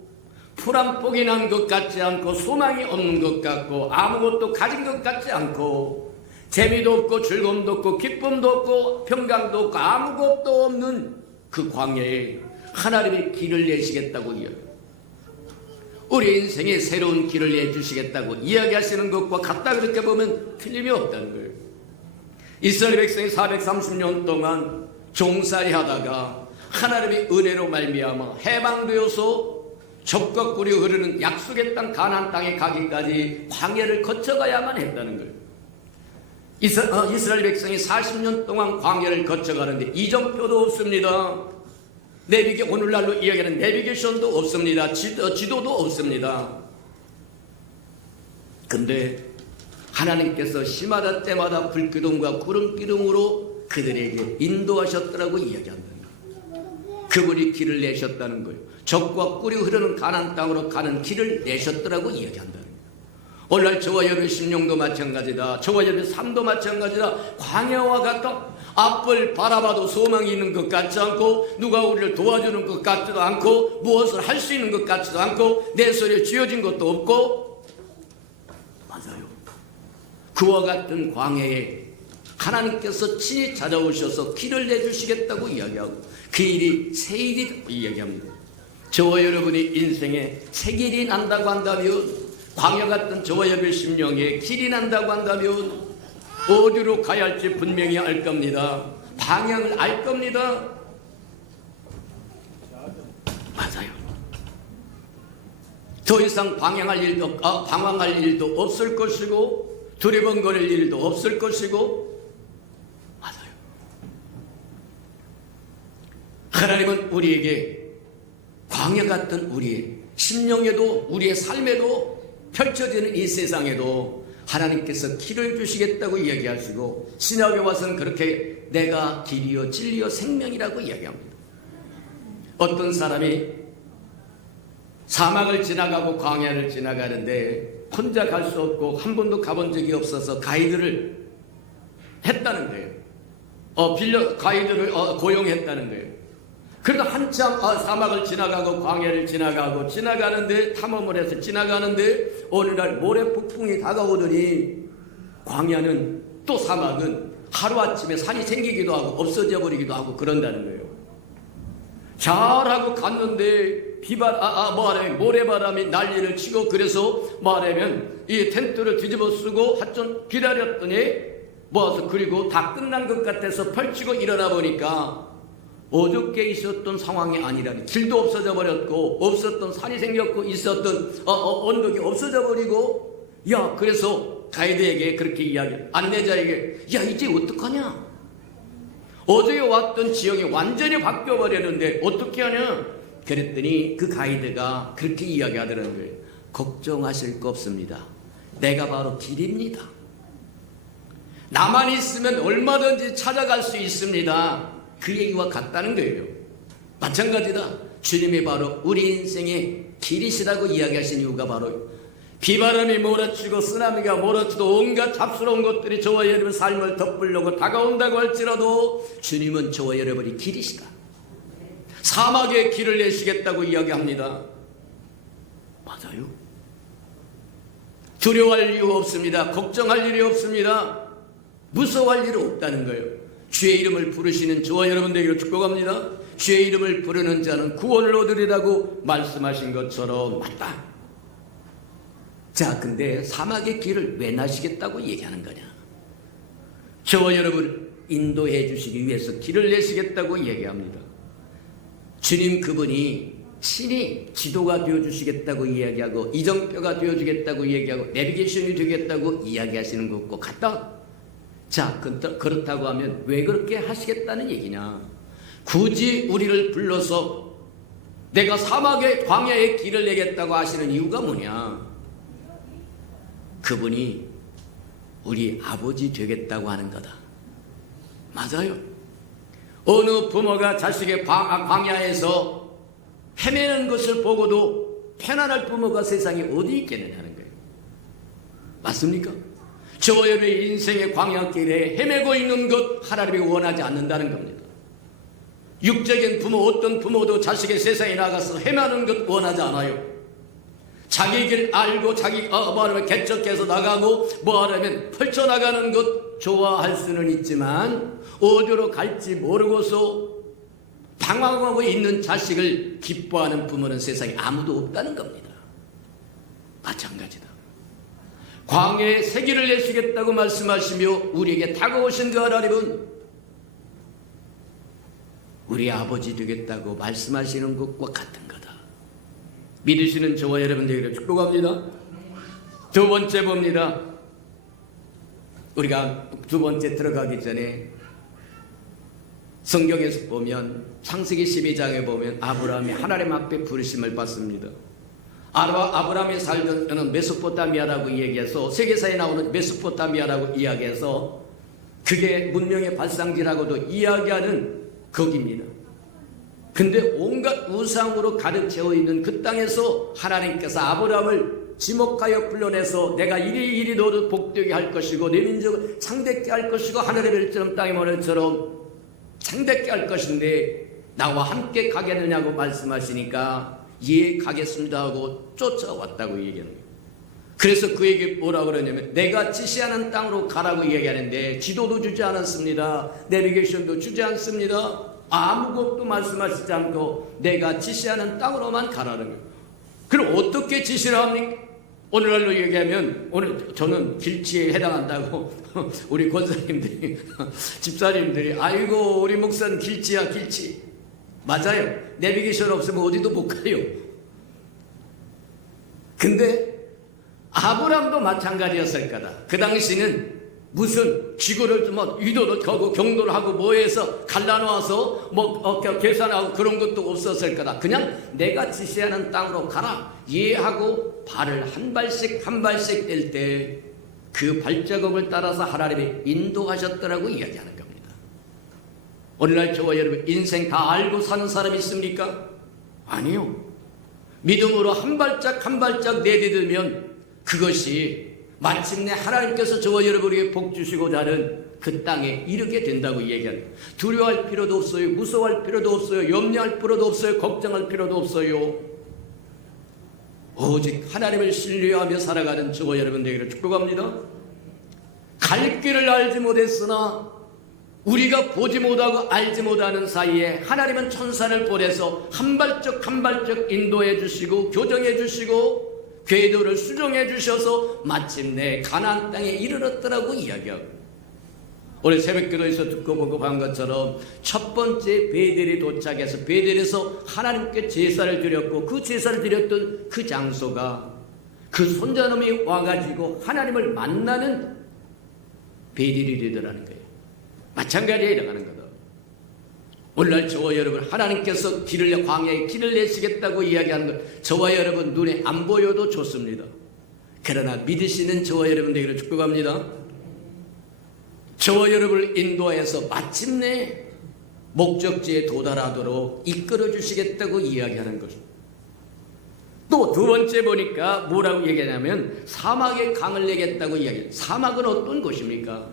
풀 한 폭이 난 것 같지 않고 소망이 없는 것 같고 아무것도 가진 것 같지 않고 재미도 없고 즐거움도 없고 기쁨도 없고 평강도 없고 아무것도 없는 그 광야에 하나님의 길을 내시겠다고 이야기해요. 우리 인생에 새로운 길을 내주시겠다고 이야기하시는 것과 같다 그렇게 보면 틀림이 없다는 거예요. 이스라엘 백성이 430년 동안 종살이 하다가 하나님의 은혜로 말미암아 해방되어서 적과 꿀이 흐르는 약속의 땅 가나안 땅에 가기까지 광야를 거쳐가야만 했다는 거예요. 이스라엘 백성이 40년 동안 광야를 거쳐가는데 이정표도 없습니다. 오늘날로 이야기하는 내비게이션도 없습니다. 지도도 없습니다. 근데 하나님께서 시마다 때마다 불기둥과 구름기둥으로 그들에게 인도하셨더라고 이야기한다. 그분이 길을 내셨다는 거예요. 적과 꿀이 흐르는 가나안 땅으로 가는 길을 내셨더라고 이야기한다. 오늘날 저와 여러분의 심령도 마찬가지다. 저와 여러분의 삶도 마찬가지다. 광야와 같다. 앞을 바라봐도 소망이 있는 것 같지 않고 누가 우리를 도와주는 것 같지도 않고 무엇을 할 수 있는 것 같지도 않고 내 손에 쥐어진 것도 없고. 맞아요. 그와 같은 광야에 하나님께서 친히 찾아오셔서 길을 내주시겠다고 이야기하고 그 일이 새 일이라고 이야기합니다. 저와 여러분의 인생에 새 길이 난다고 한다면 광야 같은 저와 여러분의 심령에 길이 난다고 한다면 어디로 가야 할지 분명히 알 겁니다. 방향을 알 겁니다. 맞아요. 더 이상 방황할 일도 없을 것이고 두리번거릴 일도 없을 것이고. 맞아요. 하나님은 우리에게 광야 같은 우리의 심령에도 우리의 삶에도 펼쳐지는 이 세상에도 하나님께서 길을 주시겠다고 이야기하시고 신약에 와서는 그렇게 내가 길이요 진리요 생명이라고 이야기합니다. 어떤 사람이 사막을 지나가고 광야를 지나가는데 혼자 갈 수 없고 한 번도 가본 적이 없어서 가이드를 했다는 거예요. 가이드를 고용했다는 거예요. 그래서 한참 사막을 지나가고 광야를 지나가는데 탐험을 해서 지나가는데 어느 날 모래 폭풍이 다가오더니 광야는 또 사막은 하루아침에 산이 생기기도 하고 없어져 버리기도 하고 그런다는 거예요. 잘하고 갔는데 모래바람이 난리를 치고, 그래서 말하면 이 텐트를 뒤집어 쓰고 하여튼 기다렸더니 모아서, 그리고 다 끝난 것 같아서 펼치고 일어나 보니까 어저께 있었던 상황이 아니라니, 길도 없어져 버렸고 없었던 산이 생겼고 있었던 언덕이 없어져 버리고, 야, 그래서 가이드에게 그렇게 안내자에게, 야, 이제 어떡하냐, 어제 왔던 지형이 완전히 바뀌어 버렸는데 어떻게 하냐 그랬더니 그 가이드가 그렇게 이야기하더라는 거예요. 걱정하실 거 없습니다. 내가 바로 길입니다. 나만 있으면 얼마든지 찾아갈 수 있습니다. 그 얘기와 같다는 거예요. 마찬가지다. 주님이 바로 우리 인생의 길이시라고 이야기하신 이유가 바로 비바람이 몰아치고 쓰나미가 몰아치도 온갖 잡스러운 것들이 저와 여러분 삶을 덮으려고 다가온다고 할지라도 주님은 저와 여러분이 길이시다. 사막에 길을 내시겠다고 이야기합니다. 맞아요. 두려워할 이유 없습니다. 걱정할 일이 없습니다. 무서워할 일이 없다는 거예요. 주의 이름을 부르시는 저와 여러분들에게 축복합니다. 주의 이름을 부르는 자는 구원을 얻으리라고 말씀하신 것처럼 맞다. 자, 근데 사막의 길을 왜 나시겠다고 얘기하는 거냐? 저와 여러분 인도해 주시기 위해서 길을 내시겠다고 얘기합니다. 주님 그분이 친히 지도가 되어주시겠다고 이야기하고 이정표가 되어주겠다고 이야기하고 내비게이션이 되겠다고 이야기하시는 것과 같다. 자, 그렇다고 하면 왜 그렇게 하시겠다는 얘기냐? 굳이 우리를 불러서 내가 사막의 광야의 길을 내겠다고 하시는 이유가 뭐냐? 그분이 우리 아버지 되겠다고 하는 거다. 맞아요. 어느 부모가 자식의 광야에서 헤매는 것을 보고도 편안할 부모가 세상에 어디 있겠느냐는 거예요. 맞습니까? 저와 여러분의 인생의 광야길에 헤매고 있는 것 하나님이 원하지 않는다는 겁니다. 육적인 부모, 어떤 부모도 자식의 세상에 나가서 헤매는 것 원하지 않아요. 자기 길 알고 자기 뭐하면 개척해서 나가고 뭐하면 펼쳐나가는 것 좋아할 수는 있지만 어디로 갈지 모르고서 방황하고 있는 자식을 기뻐하는 부모는 세상에 아무도 없다는 겁니다. 마찬가지다. 광야에 새 길을 내시겠다고 말씀하시며 우리에게 다가오신 그 하나님은 우리 아버지 되겠다고 말씀하시는 것과 같은 거다. 믿으시는 저와 여러분들에게 축복합니다. 두 번째 봅니다. 우리가 두 번째 들어가기 전에 성경에서 보면 창세기 12장에 보면 아브라함이 하나님 앞에 부르심을 받습니다. 아브라함이 살던 때는 메소포타미아라고 이야기해서 세계사에 나오는 메소포타미아라고 이야기해서 그게 문명의 발상지라고도 이야기하는 거기입니다. 근데 온갖 우상으로 가득 채워 있는 그 땅에서 하나님께서 아브라함을 지목하여 불러내서 내가 이리 너를 복되게 할 것이고 내 민족을 창대케 할 것이고 하늘의 별처럼 땅의 모래처럼 창대케 할 것인데 나와 함께 가겠느냐고 말씀하시니까 예 가겠습니다 하고 쫓아왔다고 얘기하는 거예요. 그래서 그에게 뭐라고 그러냐면 내가 지시하는 땅으로 가라고 얘기하는데 지도도 주지 않았습니다. 내비게이션도 주지 않습니다. 아무것도 말씀하시지 않고 내가 지시하는 땅으로만 가라는 거예요. 그럼 어떻게 지시를 합니까? 오늘날로 얘기하면 오늘 저는 길치에 해당한다고 우리 권사님들이 집사님들이 아이고 우리 목사는 길치야 길치. 맞아요. 내비게이션 없으면 어디도 못 가요. 근데 아브람도 마찬가지였을 거다. 그 당시는 무슨 지구를 위도를 하고 경도를 하고 뭐해서 갈라놓아서 계산하고 그런 것도 없었을 거다. 그냥 내가 지시하는 땅으로 가라 예하고 발을 한 발씩 뗄 때 그 발자국을 따라서 하나님이 인도하셨더라고 이야기하는 겁니다. 오늘날 저와 여러분 인생 다 알고 사는 사람이 있습니까? 아니요. 믿음으로 한 발짝 내디디면 그것이 마침내 하나님께서 저와 여러분에게 복 주시고자 하는 그 땅에 이르게 된다고 얘기합니다. 두려워할 필요도 없어요. 무서워할 필요도 없어요. 염려할 필요도 없어요. 걱정할 필요도 없어요. 오직 하나님을 신뢰하며 살아가는 저와 여러분들에게 축복합니다. 갈 길을 알지 못했으나 우리가 보지 못하고 알지 못하는 사이에 하나님은 천사를 보내서 한 발짝 한 발짝 인도해 주시고 교정해 주시고 궤도를 수정해 주셔서 마침내 가나안 땅에 이르렀더라고 이야기하고, 오늘 새벽기도에서 듣고 보고 한 것처럼 첫 번째 베델이 도착해서 베델에서 하나님께 제사를 드렸고, 그 제사를 드렸던 그 장소가 그 손자놈이 와가지고 하나님을 만나는 베델이 되더라는 거예요. 마찬가지에 해당하는 거다. 오늘날 저와 여러분, 하나님께서 광야에 길을 내시겠다고 이야기하는 것, 저와 여러분 눈에 안 보여도 좋습니다. 그러나 믿으시는 저와 여러분 되기를 축복합니다. 저와 여러분을 인도하여서 마침내 목적지에 도달하도록 이끌어 주시겠다고 이야기하는 것입니다. 또 두 번째 보니까 뭐라고 얘기하냐면 사막에 강을 내겠다고 이야기해요. 사막은 어떤 곳입니까?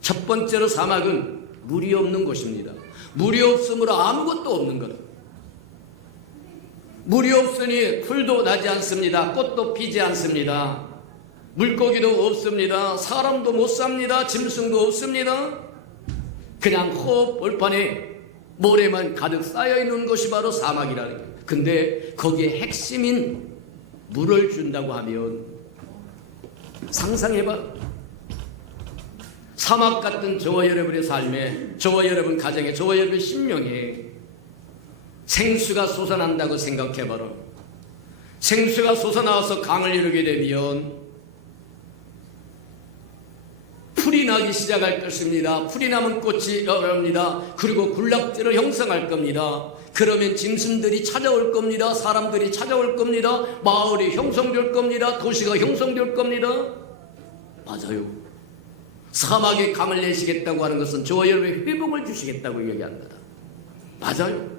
첫 번째로 사막은 물이 없는 곳입니다. 물이 없으므로 아무것도 없는 것. 물이 없으니 풀도 나지 않습니다. 꽃도 피지 않습니다. 물고기도 없습니다. 사람도 못 삽니다. 짐승도 없습니다. 그냥 헛벌판에 모래만 가득 쌓여있는 것이 바로 사막이라는 거예요. 근데 거기에 핵심인 물을 준다고 하면 상상해봐. 사막 같은 저와 여러분의 삶에, 저와 여러분 가정에, 저와 여러분 심령에 생수가 솟아난다고 생각해봐라. 생수가 솟아나와서 강을 이루게 되면 풀이 나기 시작할 것입니다. 풀이 나면 꽃이 나옵니다. 그리고 군락지를 형성할 겁니다. 그러면 짐승들이 찾아올 겁니다. 사람들이 찾아올 겁니다. 마을이 형성될 겁니다. 도시가 형성될 겁니다. 맞아요. 사막에 강을 내시겠다고 하는 것은 저와 여러분의 회복을 주시겠다고 얘기합니다. 맞아요.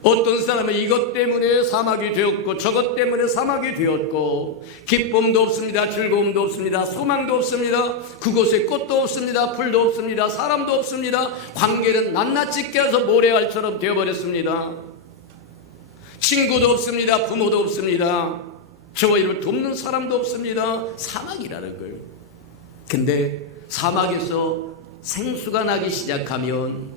어떤 사람은 이것 때문에 사막이 되었고 저것 때문에 사막이 되었고, 기쁨도 없습니다. 즐거움도 없습니다. 소망도 없습니다. 그곳에 꽃도 없습니다. 풀도 없습니다. 사람도 없습니다. 관계는 낱낱이 깨서 모래알처럼 되어버렸습니다. 친구도 없습니다. 부모도 없습니다. 저와 여러분 돕는 사람도 없습니다. 사막이라는 거예요. 근데 사막에서 생수가 나기 시작하면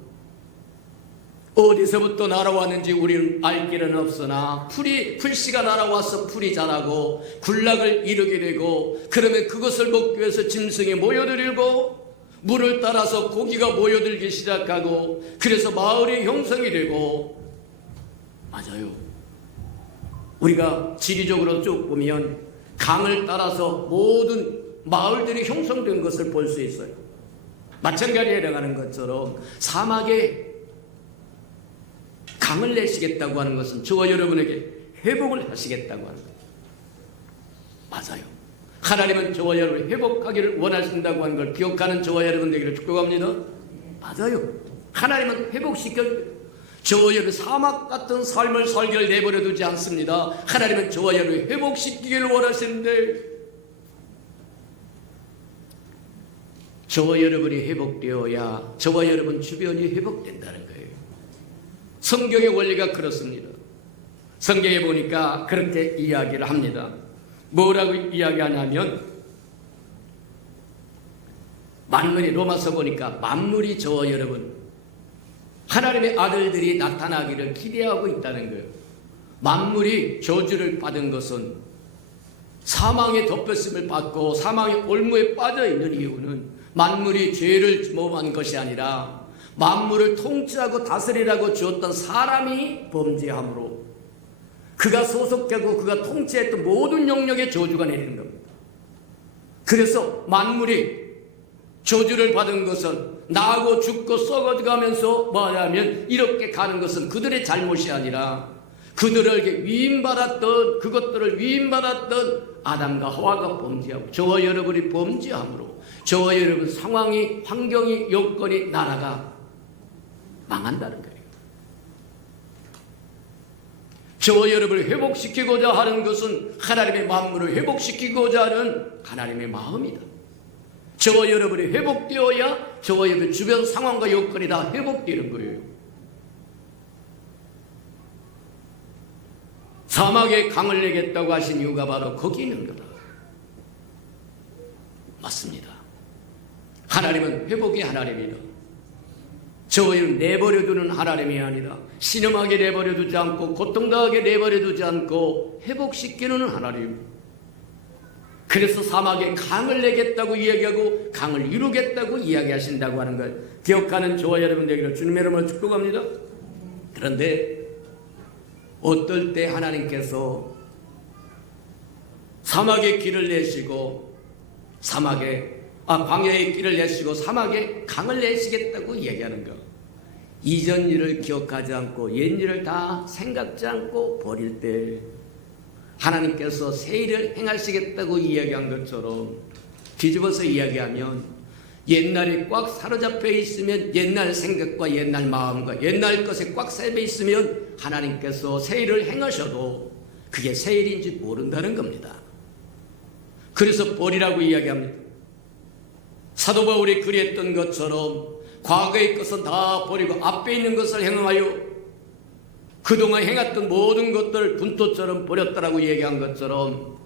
어디서부터 날아왔는지 우리는 알 길은 없으나 풀씨가 날아와서 풀이 자라고 군락을 이루게 되고, 그러면 그것을 먹기 위해서 짐승이 모여들고 물을 따라서 고기가 모여들기 시작하고, 그래서 마을이 형성이 되고. 맞아요. 우리가 지리적으로 쭉 보면 강을 따라서 모든 마을들이 형성된 것을 볼 수 있어요. 마찬가지에 해당하는 것처럼 사막에 강을 내시겠다고 하는 것은 저와 여러분에게 회복을 하시겠다고 하는 거예요. 맞아요. 하나님은 저와 여러분이 회복하기를 원하신다고 하는 걸 기억하는 저와 여러분 되기를 축복합니다. 맞아요. 하나님은 회복시켜, 저와 여러분 사막 같은 삶을 살기를 내버려 두지 않습니다. 하나님은 저와 여러분이 회복시키기를 원하시는데, 저와 여러분이 회복되어야 저와 여러분 주변이 회복된다는 거예요. 성경의 원리가 그렇습니다. 성경에 보니까 그렇게 이야기를 합니다. 뭐라고 이야기하냐면, 만물이, 로마서 보니까 만물이 저와 여러분 하나님의 아들들이 나타나기를 기대하고 있다는 거예요. 만물이 저주를 받은 것은, 사망의 덮였음을 받고 사망의 올무에 빠져 있는 이유는 만물이 죄를 모험한 것이 아니라 만물을 통치하고 다스리라고 주었던 사람이 범죄함으로 그가 소속되고 그가 통치했던 모든 영역에 저주가 내리는 겁니다. 그래서 만물이 저주를 받은 것은 나고 죽고 썩어가면서 뭐냐면 이렇게 가는 것은 그들의 잘못이 아니라 그들에게 위임받았던, 그것들을 위임받았던 아담과 하와가 범죄하고 저와 여러분이 범죄함으로 저와 여러분 상황이, 환경이, 여건이, 나라가 망한다는 거예요. 저와 여러분을 회복시키고자 하는 것은 하나님의 만물을 회복시키고자 하는 하나님의 마음이다. 저와 여러분이 회복되어야 저와 여러분 주변 상황과 여건이 다 회복되는 거예요. 사막에 강을 내겠다고 하신 이유가 바로 거기 있는 거다. 맞습니다. 하나님은 회복의 하나님이다. 저희를 내버려두는 하나님이 아니라 신음하게 내버려두지 않고 고통당하게 내버려두지 않고 회복시키는 하나님. 그래서 사막에 강을 내겠다고 이야기하고 강을 이루겠다고 이야기하신다고 하는 걸 기억하는 저와 여러분들에게 주님의 이름으로 축복합니다. 그런데 어떨 때 하나님께서 사막에 길을 내시고 광야에 길을 내시고 사막에 강을 내시겠다고 이야기하는 것. 이전 일을 기억하지 않고 옛 일을 다 생각지 않고 버릴 때 하나님께서 새 일을 행하시겠다고 이야기한 것처럼 뒤집어서 이야기하면 옛날에 꽉 사로잡혀 있으면 옛날 생각과 옛날 마음과 옛날 것에 꽉 잡혀 있으면 하나님께서 새 일을 행하셔도 그게 새 일인지 모른다는 겁니다. 그래서 버리라고 이야기합니다. 사도 바울이 그랬던 것처럼 과거의 것은 다 버리고 앞에 있는 것을 행하여 그동안 행했던 모든 것들 분토처럼 버렸다라고 얘기한 것처럼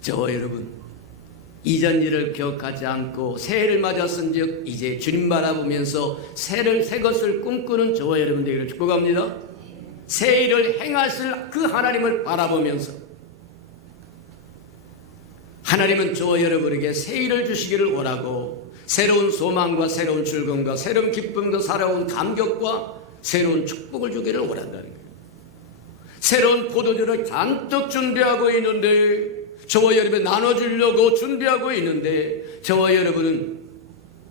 저와 여러분 이전 일을 기억하지 않고 새해를 맞았은즉 이제 주님 바라보면서 새 것을 꿈꾸는 저와 여러분들에게 축복합니다. 새 일을 행하실 그 하나님을 바라보면서 하나님은 저와 여러분에게 새 일을 주시기를 원하고 새로운 소망과 새로운 즐거움과 새로운 기쁨과 새로운 감격과 새로운 축복을 주기를 원한다는 거예요. 새로운 포도주를 잔뜩 준비하고 있는데 저와 여러분 나눠주려고 준비하고 있는데 저와 여러분은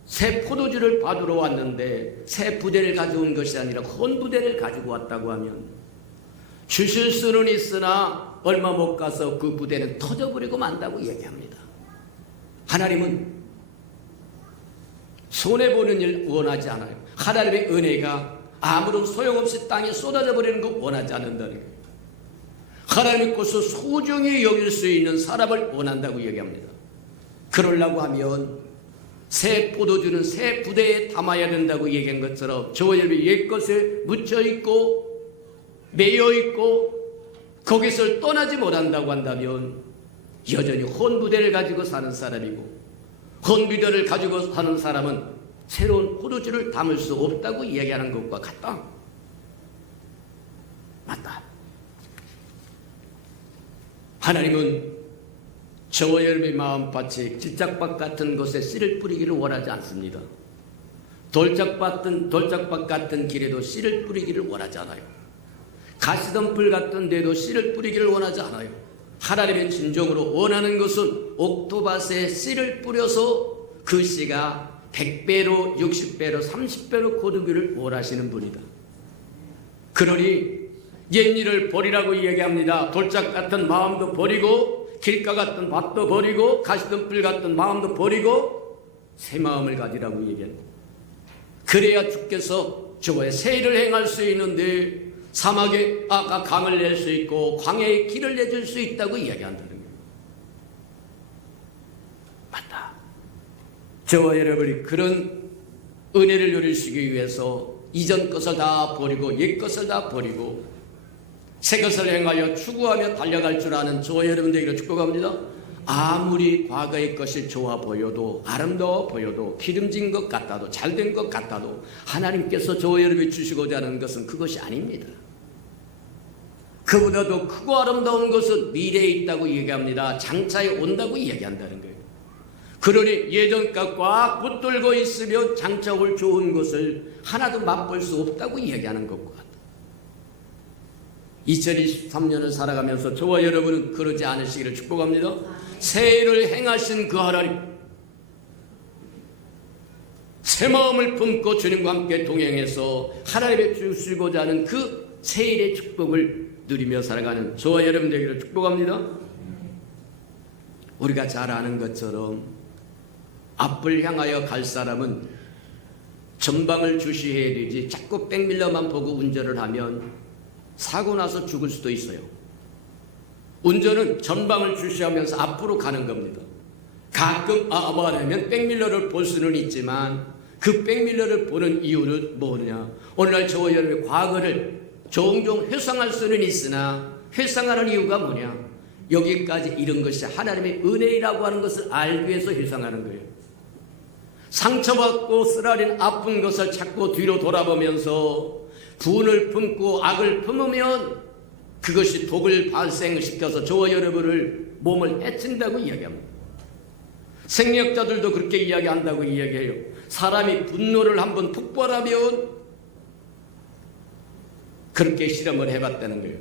새 포도주를 받으러 왔는데 새 부대를 가져온 것이 아니라 헌 부대를 가지고 왔다고 하면 주실 수는 있으나 얼마 못 가서 그 부대는 터져버리고 만다고 얘기합니다. 하나님은 손해보는 일 원하지 않아요. 하나님의 은혜가 아무런 소용없이 땅에 쏟아져 버리는 거 원하지 않는다는 거예요. 하나님의 것을 소중히 여길 수 있는 사람을 원한다고 얘기합니다. 그러려고 하면 새 포도주는 새 부대에 담아야 된다고 얘기한 것처럼 저와 여러분이 옛것에 묻혀있고 매여있고 거기서 떠나지 못한다고 한다면 여전히 헌 부대를 가지고 사는 사람이고 헌 부대를 가지고 사는 사람은 새로운 포도주를 담을 수 없다고 이야기하는 것과 같다. 맞다. 하나님은 저와 여러분의 마음밭이 질짝밭 같은 곳에 씨를 뿌리기를 원하지 않습니다. 돌짝밭 같은 길에도 씨를 뿌리기를 원하지 않아요. 가시덤불 같은 데도 씨를 뿌리기를 원하지 않아요. 하나님의 진정으로 원하는 것은 옥토밭에 씨를 뿌려서 그 씨가 100배로 60배로 30배로 거두기를 원하시는 분이다. 그러니 옛일을 버리라고 이야기합니다. 돌짝 같은 마음도 버리고 길가 같은 밭도 버리고 가시덤불 같은 마음도 버리고 새 마음을 가지라고 얘기합니다. 그래야 주께서 저와의 새 일을 행할 수 있는데 사막에 강을 낼 수 있고 광야에 길을 내줄 수 있다고 이야기한다는 거예요. 맞다. 저와 여러분이 그런 은혜를 누리시기 위해서 이전 것을 다 버리고 옛 것을 다 버리고 새 것을 행하여 추구하며 달려갈 줄 아는 저와 여러분들에게 축복합니다. 아무리 과거의 것이 좋아 보여도 아름다워 보여도 기름진 것 같아도 잘된 것 같아도 하나님께서 저와 여러분이 주시고자 하는 것은 그것이 아닙니다. 그보다도 크고 아름다운 것은 미래에 있다고 얘기합니다. 장차에 온다고 얘기한다는 거예요. 그러니 예전과 꽉 붙들고 있으면 장차 올 좋은 것을 하나도 맛볼 수 없다고 얘기하는 것과 같아요. 2023년을 살아가면서 저와 여러분은 그러지 않으시기를 축복합니다. 새해를 행하신 그 하나님, 새 마음을 품고 주님과 함께 동행해서 하나님의 주시고자 하는 그 새해의 축복을 누리며 살아가는 저와 여러분들에게 축복합니다. 우리가 잘 아는 것처럼 앞을 향하여 갈 사람은 전방을 주시해야 되지 자꾸 백밀러만 보고 운전을 하면 사고 나서 죽을 수도 있어요. 운전은 전방을 주시하면서 앞으로 가는 겁니다. 가끔 말하면 백밀러를 볼 수는 있지만 그 백밀러를 보는 이유는 뭐냐? 오늘날 저와 여러분의 과거를 종종 회상할 수는 있으나 회상하는 이유가 뭐냐? 여기까지 이런 것이 하나님의 은혜라고 하는 것을 알기 위해서 회상하는 거예요. 상처받고 쓰라린 아픈 것을 자꾸 뒤로 돌아보면서 분을 품고 악을 품으면 그것이 독을 발생시켜서 저와 여러분을 몸을 해친다고 이야기합니다. 생리학자들도 그렇게 이야기한다고 이야기해요. 사람이 분노를 한번 폭발하면 그렇게 실험을 해봤다는 거예요.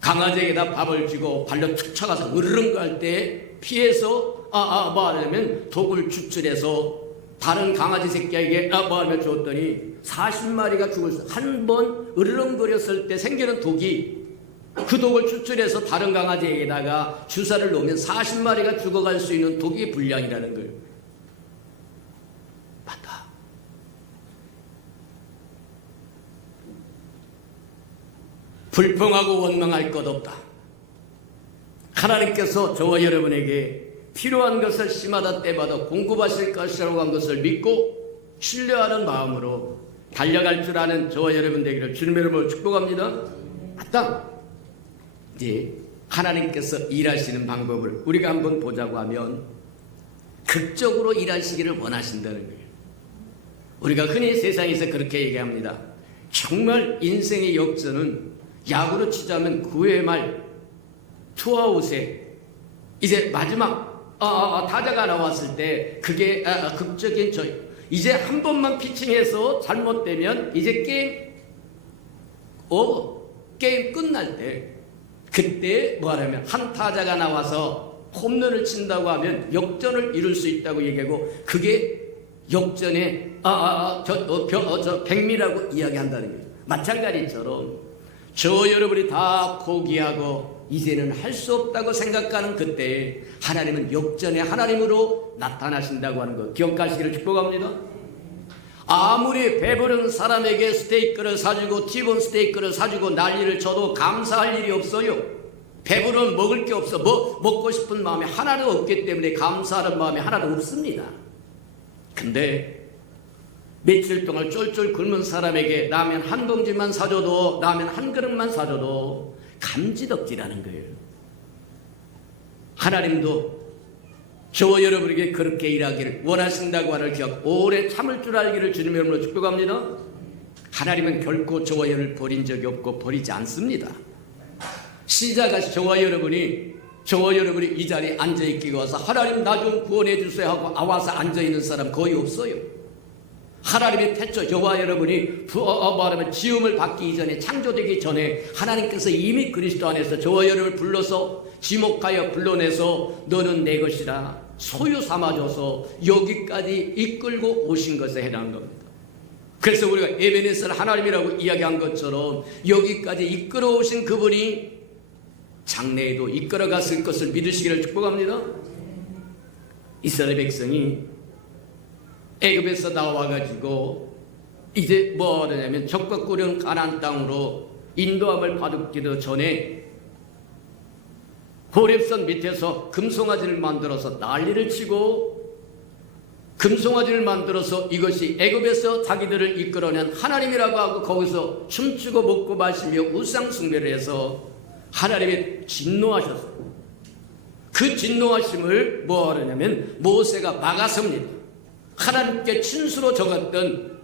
강아지에게다 밥을 주고 발로 툭 쳐가서 으르렁 갈 때 피해서 말하자면 독을 추출해서 다른 강아지 새끼에게 말하면 줬더니 40마리가 죽었어. 한 번 으르렁거렸을 때 생기는 독이 그 독을 추출해서 다른 강아지에게다가 주사를 놓으면 40마리가 죽어갈 수 있는 독의 분량이라는 걸. 맞다. 불평하고 원망할 것 없다. 하나님께서 저와 여러분에게 필요한 것을 시마다 때마다 공급하실 것이라고 한 것을 믿고 신뢰하는 마음으로 달려갈 줄 아는 저와 여러분 되기를 주님의 이름으로 축복합니다. 맞다. 이제 하나님께서 일하시는 방법을 우리가 한번 보자고 하면 극적으로 일하시기를 원하신다는 거예요. 우리가 흔히 세상에서 그렇게 얘기합니다. 정말 인생의 역전은 야구로 치자면 9회 말 투아웃에 이제 마지막 타자가 나왔을 때 그게 극적인 이제 한 번만 피칭해서 잘못되면 이제 게임 끝날 때 그때 뭐하냐면 한 타자가 나와서 홈런을 친다고 하면 역전을 이룰 수 있다고 얘기하고 그게 역전의 백미라고 이야기한다는 거예요. 마찬가지처럼 저 여러분이 다 포기하고 이제는 할 수 없다고 생각하는 그때 하나님은 역전의 하나님으로 나타나신다고 하는 거 기억하시기를 축복합니다. 아무리 배부른 사람에게 스테이크를 사주고 티본 스테이크를 사주고 난리를 쳐도 감사할 일이 없어요. 배부르면 먹을 게 없어. 먹고 싶은 마음이 하나도 없기 때문에 감사하는 마음이 하나도 없습니다. 근데 며칠 동안 쫄쫄 굶은 사람에게 라면 한 봉지만 사줘도 라면 한 그릇만 사줘도 감지덕지라는 거예요. 하나님도 저와 여러분에게 그렇게 일하기를 원하신다고 하는 기억 오래 참을 줄 알기를 주님의 이름으로 축복합니다. 하나님은 결코 저와 여러분을 버린 적이 없고 버리지 않습니다. 시작하시 저와 여러분이 이 자리에 앉아있기 와서 하나님 나 좀 구원해 주세요 하고 와서 앉아있는 사람 거의 없어요. 하나님의 태초 저와 여러분이 말하면 지음을 받기 이전에 창조되기 전에 하나님께서 이미 그리스도 안에서 저와 여러분을 불러서 지목하여 불러내서 너는 내 것이라 소유 삼아줘서 여기까지 이끌고 오신 것에 해당하는 겁니다. 그래서 우리가 에베네스를 하나님이라고 이야기한 것처럼 여기까지 이끌어 오신 그분이 장래에도 이끌어 갔을 것을 믿으시기를 축복합니다. 이스라엘 백성이 애굽에서 나와가지고 이제 뭐 하냐면 적과 꾸려온 가나안 땅으로 인도함을 받기도 전에 호렙산 밑에서 금송아지를 만들어서 난리를 치고 금송아지를 만들어서 이것이 애굽에서 자기들을 이끌어낸 하나님이라고 하고 거기서 춤추고 먹고 마시며 우상 숭배를 해서 하나님이 진노하셨어요. 그 진노하심을 뭐 하냐면 모세가 막았습니다. 하나님께 친수로 적었던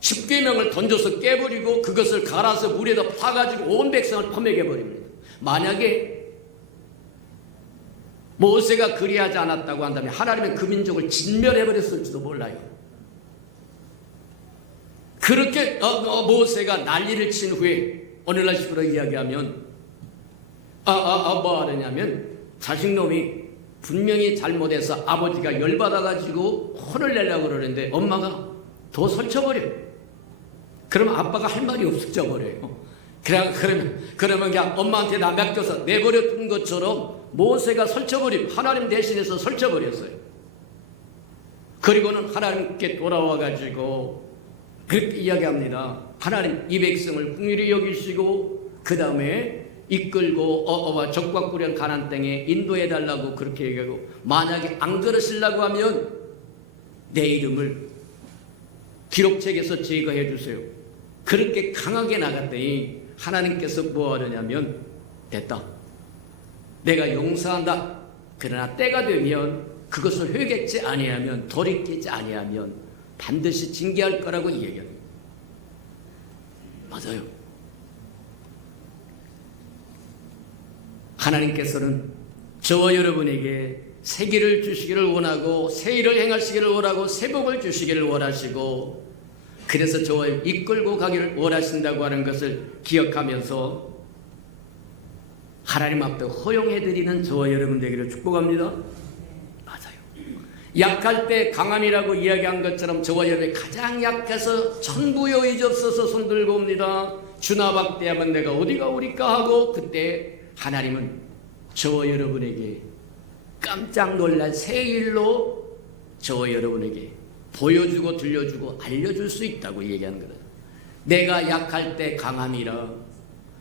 10계명을 던져서 깨버리고 그것을 갈아서 물에다 파가지고 온 백성을 퍼먹여버립니다. 만약에 모세가 그리하지 않았다고 한다면 하나님은 그 민족을 진멸해버렸을지도 몰라요. 그렇게 모세가 난리를 친 후에 오늘날 식으로 이야기하면 뭐 하느냐면 자식놈이 분명히 잘못해서 아버지가 열받아가지고 혼을 내려고 그러는데 엄마가 더 설쳐버려요. 그러면 아빠가 할 말이 없어져 버려요. 그러면 그냥 엄마한테 나 맡겨서 내버려둔 것처럼 모세가 설쳐버리고 하나님 대신해서 설쳐버렸어요. 그리고는 하나님께 돌아와가지고 그렇게 이야기합니다. 하나님 이 백성을 긍휼히 여기시고 그 다음에 이끌고 적과 꾸려온 가나안 땅에 인도해달라고 그렇게 얘기하고 만약에 안 그러시려고 하면 내 이름을 기록책에서 제거해 주세요. 그렇게 강하게 나갔더니 하나님께서 뭐 하느냐면 됐다. 내가 용서한다. 그러나 때가 되면 그것을 회개치 아니하면, 돌이키지 아니하면 반드시 징계할 거라고 이야기합니다. 맞아요. 하나님께서는 저와 여러분에게 새 길을 주시기를 원하고, 새 일을 행하시기를 원하고, 새 복을 주시기를 원하시고, 그래서 저와 이끌고 가기를 원하신다고 하는 것을 기억하면서 하나님 앞에 허용해드리는 저와 여러분 되기를 축복합니다. 맞아요. 약할 때 강함이라고 이야기한 것처럼 저와 여러분이 가장 약해서 천부여 이접서서 손들고 옵니다. 주나 박대하면 내가 어디가 오리까 하고, 그때 하나님은 저와 여러분에게 깜짝 놀랄 새 일로 저와 여러분에게 보여주고 들려주고 알려줄 수 있다고 얘기하는 거다. 내가 약할 때 강함이라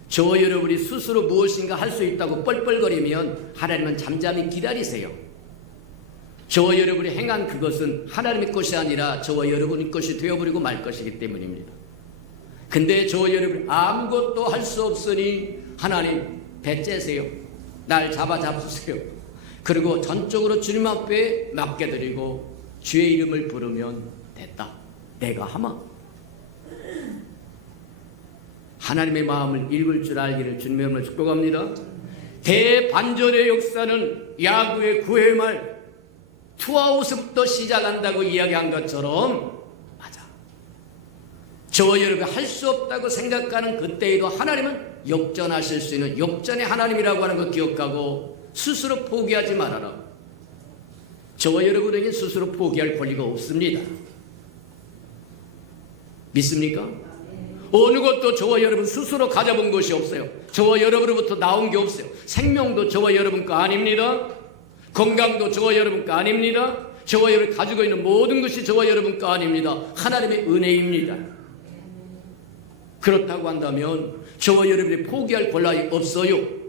저와 여러분이 스스로 무엇인가 할 수 있다고 뻘뻘거리면 하나님은 잠잠히 기다리세요. 저와 여러분이 행한 그것은 하나님의 것이 아니라 저와 여러분의 것이 되어버리고 말 것이기 때문입니다. 근데 저와 여러분 아무것도 할 수 없으니 하나님 배째세요. 날 잡아주세요. 그리고 전적으로 주님 앞에 맡겨드리고 주의 이름을 부르면 됐다. 내가 하마. 하나님의 마음을 읽을 줄 알기를 주님의 이름으로 축복합니다. 대반전의 역사는 야구의 9회 말 투아웃부터 시작한다고 이야기한 것처럼, 맞아. 저와 여러분이 할 수 없다고 생각하는 그때에도 하나님은 역전하실 수 있는 역전의 하나님이라고 하는 거 기억하고 스스로 포기하지 말아라. 저와 여러분에게 스스로 포기할 권리가 없습니다. 믿습니까? 어느 것도 저와 여러분 스스로 가져본 것이 없어요. 저와 여러분으로부터 나온 게 없어요. 생명도 저와 여러분 거 아닙니다. 건강도 저와 여러분 거 아닙니다. 저와 여러분이 가지고 있는 모든 것이 저와 여러분 거 아닙니다. 하나님의 은혜입니다. 그렇다고 한다면 저와 여러분이 포기할 권리가 없어요.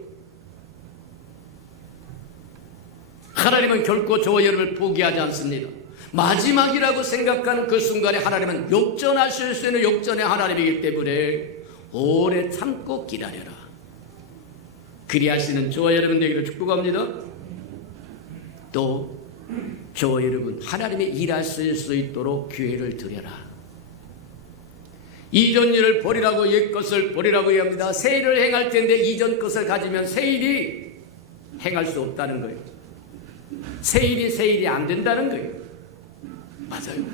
하나님은 결코 저와 여러분을 포기하지 않습니다. 마지막이라고 생각하는 그 순간에 하나님은 역전하실 수 있는 역전의 하나님이기 때문에 오래 참고 기다려라. 그리하시는 저와 여러분 되기를 축복합니다. 또 저와 여러분 하나님이 일하실 수 있도록 기회를 드려라. 이전 일을 버리라고 옛 것을 버리라고 합니다. 새 일을 행할 텐데 이전 것을 가지면 새 일이 행할 수 없다는 거예요. 새 일이 안 된다는 거예요. 맞아요.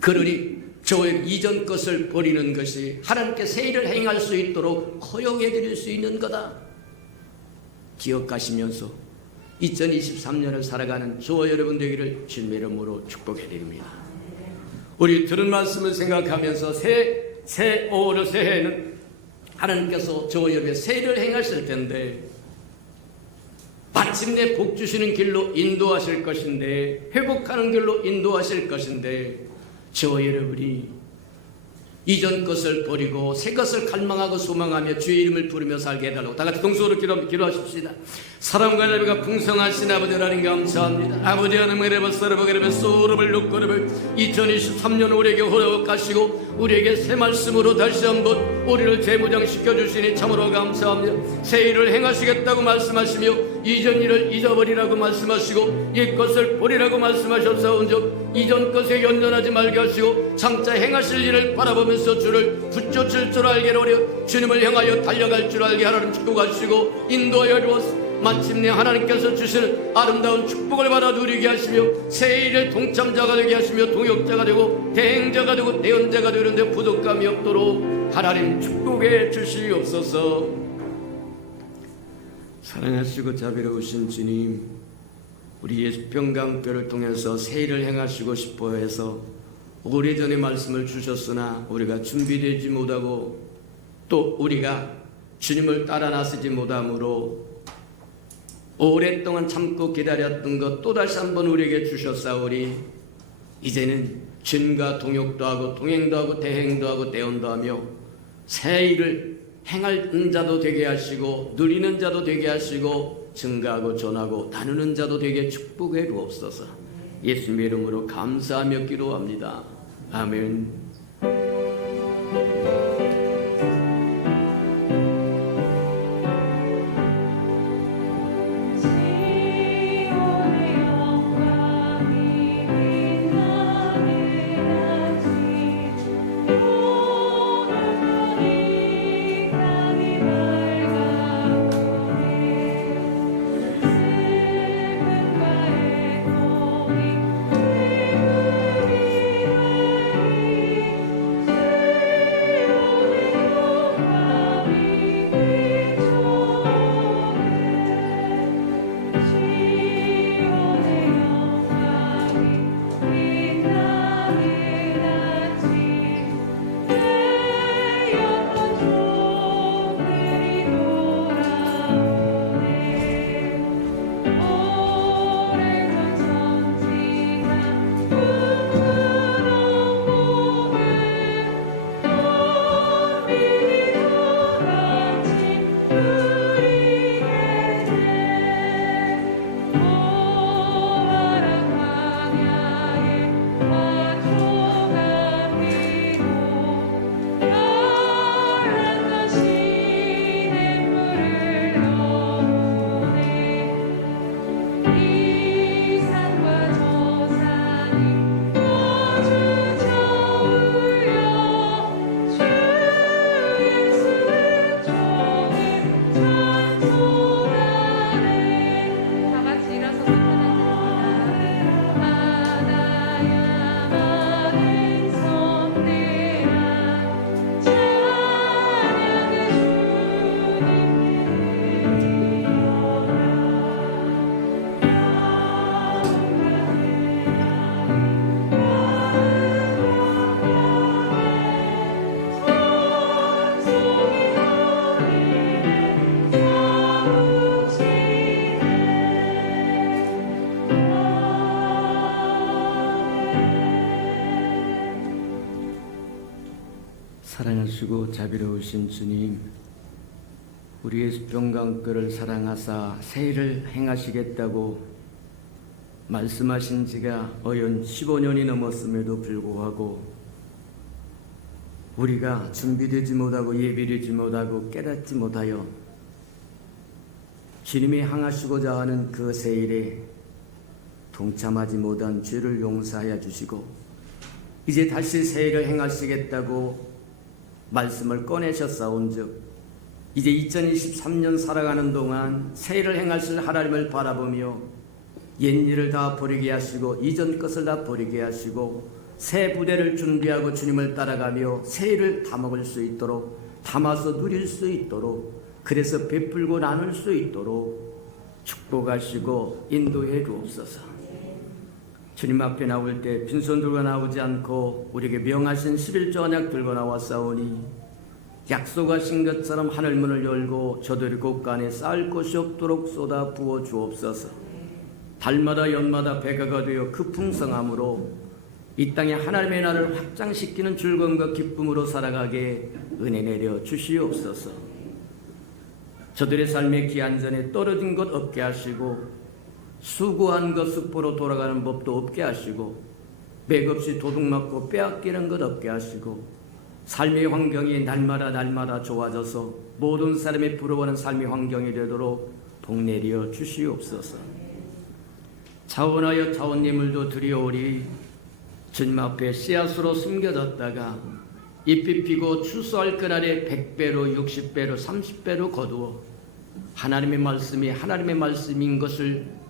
그러니 저 이전 것을 버리는 것이 하나님께 새 일을 행할 수 있도록 허용해 드릴 수 있는 거다. 기억하시면서 2023년을 살아가는 저와 여러분 되기를 주님의 이름으로 축복해 드립니다. 우리 들은 말씀을 생각하면서 올해 새해에는 하나님께서 저와 여러분의 새 일을 행하실 텐데 마침내 복 주시는 길로 인도하실 것인데, 회복하는 길로 인도하실 것인데, 저와 여러분이 이전 것을 버리고 새 것을 갈망하고 소망하며 주의 이름을 부르며 살게 해달라고 다 같이 동서로 기도하십시다. 사랑과 자비가 풍성하신 아버지 하나님 감사합니다. 아버지 하나님 에레버서르버게르베 소르벨 루코르벨 2023년 우리에게 허락하시고 우리에게 새 말씀으로 다시 한번 우리를 재무장시켜 주시니 참으로 감사합니다. 새 일을 행하시겠다고 말씀하시며 이전 일을 잊어버리라고 말씀하시고 옛 것을 버리라고 말씀하셨사온즉 이전 것에 연연하지 말게 하시고 장차 행하실 일을 바라보면서 주를 붙여칠 줄 알게 하려 주님을 향하여 달려갈 줄 알게 하나님 축복하시고 인도하여 주옵소서. 마침내 하나님께서 주시는 아름다운 축복을 받아 누리게 하시며 새 일의 동참자가 되게 하시며 동역자가 되고 대행자가 되고 대언자가 되는데 부족함이 없도록 하나님 축복해 주시옵소서. 사랑하시고 자비로우신 주님, 우리 예수평강교를 통해서 새 일을 행하시고 싶어 해서 오래전에 말씀을 주셨으나 우리가 준비되지 못하고 또 우리가 주님을 따라 나서지 못함으로 오랫동안 참고 기다렸던 것 또다시 한번 우리에게 주셨사오니 이제는 주님과 동역도 하고 동행도 하고 대행도 하고 대언도 하며 새 일을 행하는 자도 되게 하시고 누리는 자도 되게 하시고 증가하고 전하고 나누는 자도 되게 축복해 주옵소서. 예수님의 이름으로 감사하며 기도합니다. 아멘. 지오네요 사랑하시고 자비로우신 주님, 우리의 수평강가를 사랑하사 세일을 행하시겠다고 말씀하신 지가 어연 15년이 넘었음에도 불구하고 우리가 준비되지 못하고 예비되지 못하고 깨닫지 못하여 주님이 향하시고자 하는 그 세일에 동참하지 못한 죄를 용서하여 주시고 이제 다시 세일을 행하시겠다고 말씀을 꺼내셨사온즉 이제 2023년 살아가는 동안 세일을 행하실 하나님을 바라보며 옛일을 다 버리게 하시고 이전 것을 다 버리게 하시고 새 부대를 준비하고 주님을 따라가며 세일을 다 먹을 수 있도록 담아서 누릴 수 있도록 그래서 베풀고 나눌 수 있도록 축복하시고 인도해 주옵소서. 주님 앞에 나올 때 빈손 들고 나오지 않고 우리에게 명하신 11조 언약 들고 나왔사오니 약속하신 것처럼 하늘 문을 열고 저들의 곳간에 쌓을 곳이 없도록 쏟아 부어 주옵소서. 달마다 연마다 배가가 되어 그 풍성함으로 이 땅에 하나님의 나라를 확장시키는 즐거움과 기쁨으로 살아가게 은혜 내려 주시옵소서. 저들의 삶의 기한전에 떨어진 것 없게 하시고 수고한 것 습보로 돌아가는 법도 없게 하시고 맥없이 도둑맞고 빼앗기는 것 없게 하시고 삶의 환경이 날마다 좋아져서 모든 사람이 부러워하는 삶의 환경이 되도록 복 내려 주시옵소서. 자원하여 자원예물도 드리오리 주님 앞에 씨앗으로 숨겨졌다가 잎이 피고 추수할 그날에 100배로 60배로 30배로 거두어 하나님의 말씀이 하나님의 말씀인 것을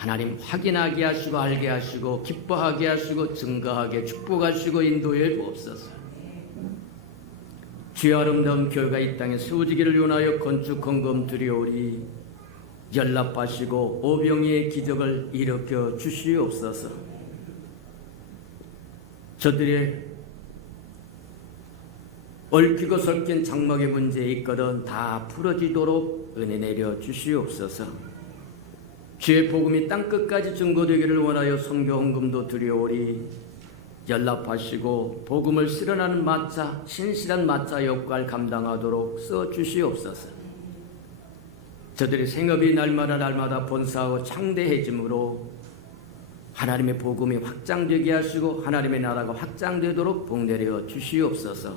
하나님 확인하게 하시고 알게 하시고 기뻐하게 하시고 증거하게 축복하시고 인도해 주옵소서. 주의 아름다운 교회가 이 땅에 세워지기를 원하여 건축 헌금 드리오리 연락하시고 오병이의 기적을 일으켜 주시옵소서. 저들의 얽히고 설킨 장막의 문제 있거든 다 풀어지도록 은혜 내려 주시옵소서. 주의 복음이 땅끝까지 증거되기를 원하여 선교 헌금도 드려오리 연락하시고 복음을 실현하는 마차 신실한 마차 역할 감당하도록 써주시옵소서. 저들의 생업이 날마다 번사하고 창대해짐으로 하나님의 복음이 확장되게 하시고 하나님의 나라가 확장되도록 복 내려 주시옵소서.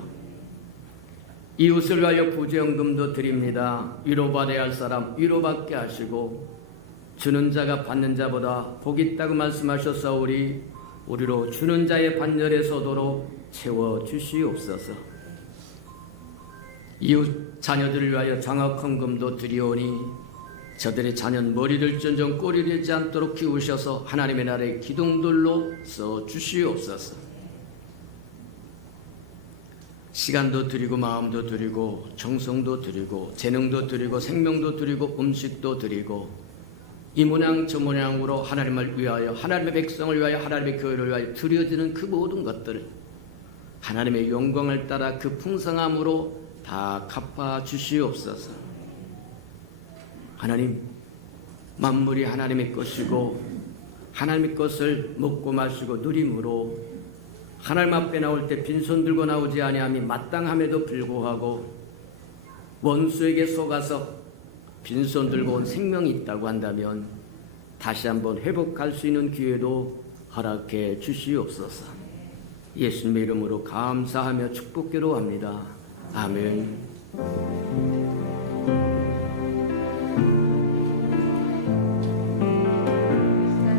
이웃을 위하여 구제헌금도 드립니다. 위로받아야 할 사람 위로받게 하시고 주는 자가 받는 자보다 복이 있다고 말씀하셨사오리 우리로 주는 자의 반열에 서도록 채워주시옵소서. 이웃 자녀들을 위하여 장학헌금도 드리오니 저들의 자녀는 머리를 쫀정 꼬리를 잃지 않도록 키우셔서 하나님의 나라의 기둥들로 써주시옵소서. 시간도 드리고 마음도 드리고 정성도 드리고 재능도 드리고 생명도 드리고 음식도 드리고 이 모양 저 모양으로 하나님을 위하여 하나님의 백성을 위하여 하나님의 교회를 위하여 드려지는 그 모든 것들 하나님의 영광을 따라 그 풍성함으로 다 갚아 주시옵소서. 하나님 만물이 하나님의 것이고 하나님의 것을 먹고 마시고 누림으로 하나님 앞에 나올 때 빈손 들고 나오지 아니함이 마땅함에도 불구하고 원수에게 속아서 빈손 들고 온 생명이 있다고 한다면 다시 한번 회복할 수 있는 기회도 허락해 주시옵소서. 예수님의 이름으로 감사하며 축복기로 합니다. 아멘.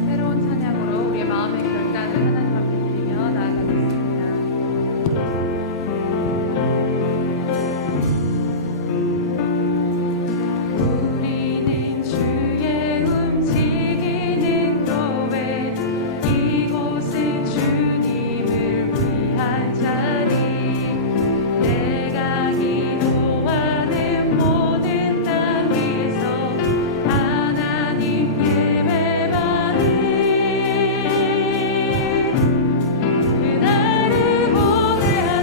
새로운 찬양으로 우리의 마음의 결단을 하나님 앞에 드리며 나아가겠습니다. 우리는 주의 움직이는 교회 이곳은 주님을 위한 자리 내가 기도하는 모든 땅에서 하나님 예배받는 그날을 보내야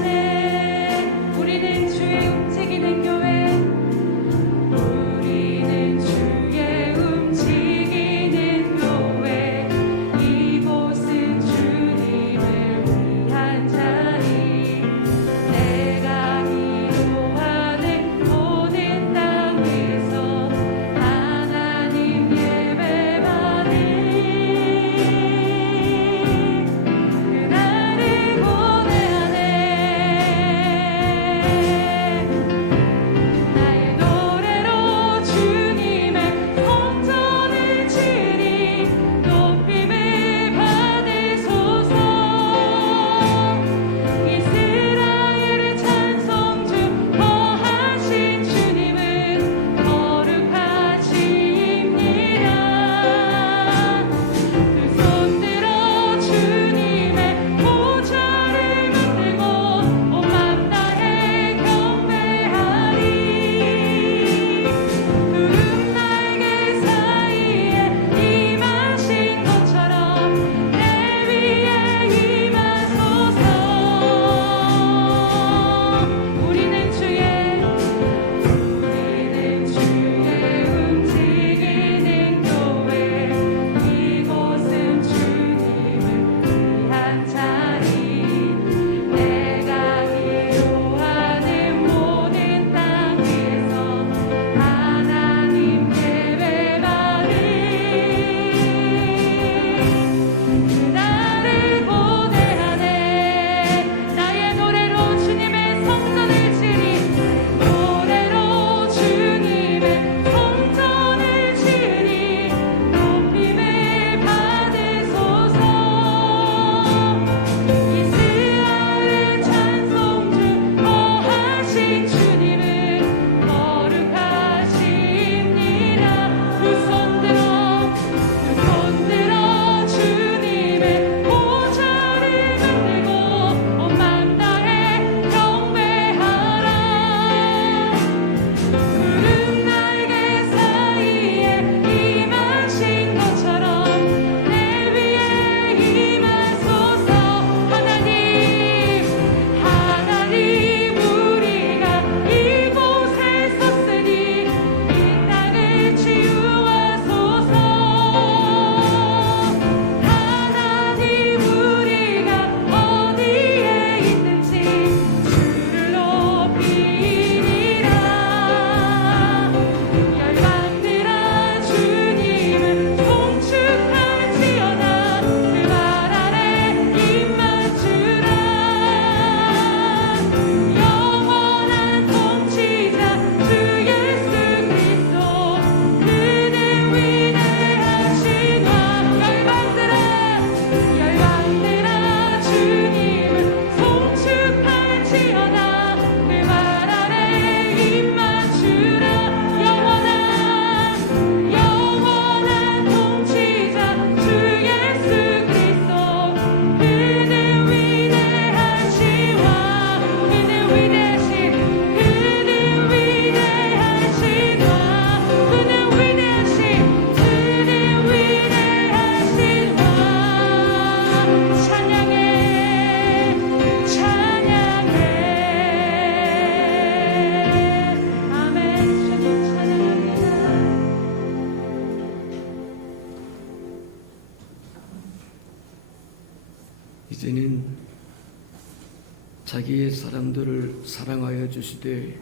사람들을 사랑하여 주시되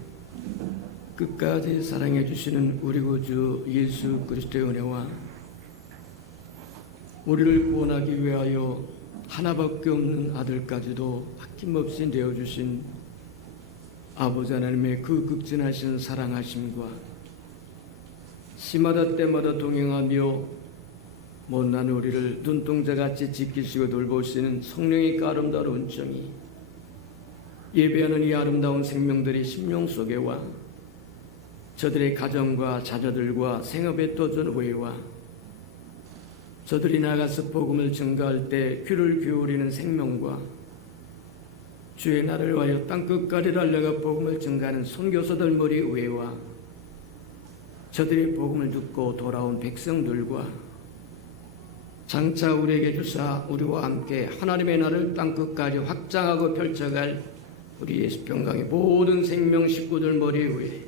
끝까지 사랑해 주시는 우리 구주 예수 그리스도의 은혜와 우리를 구원하기 위하여 하나밖에 없는 아들까지도 아낌없이 내어주신 아버지 하나님의 그 극진하신 사랑하심과 시마다 때마다 동행하며 못난 우리를 눈동자같이 지키시고 돌보시는 성령의 아름다운 정이 예배하는 이 아름다운 생명들의 심령 속에와 저들의 가정과 자녀들과 생업에 떠준 후회와 저들이 나가서 복음을 증거할 때 귀를 기울이는 생명과 주의 날을 위하여 땅끝까지 달려가 복음을 증거하는 선교사들 머리 위에와 저들의 복음을 듣고 돌아온 백성들과 장차 우리에게 주사 우리와 함께 하나님의 나라를 땅끝까지 확장하고 펼쳐갈 우리 예수평강의 모든 생명 식구들 머리 위에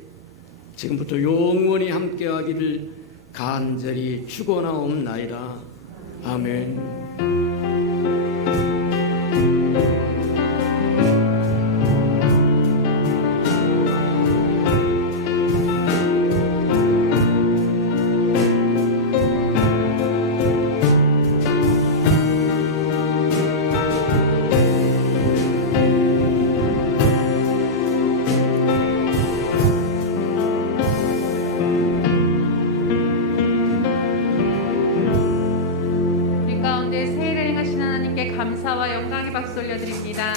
지금부터 영원히 함께하기를 간절히 축원하옵나이다. 아멘. 우리 가운데 새해를 행하신 하나님께 감사와 영광의 박수 올려드립니다.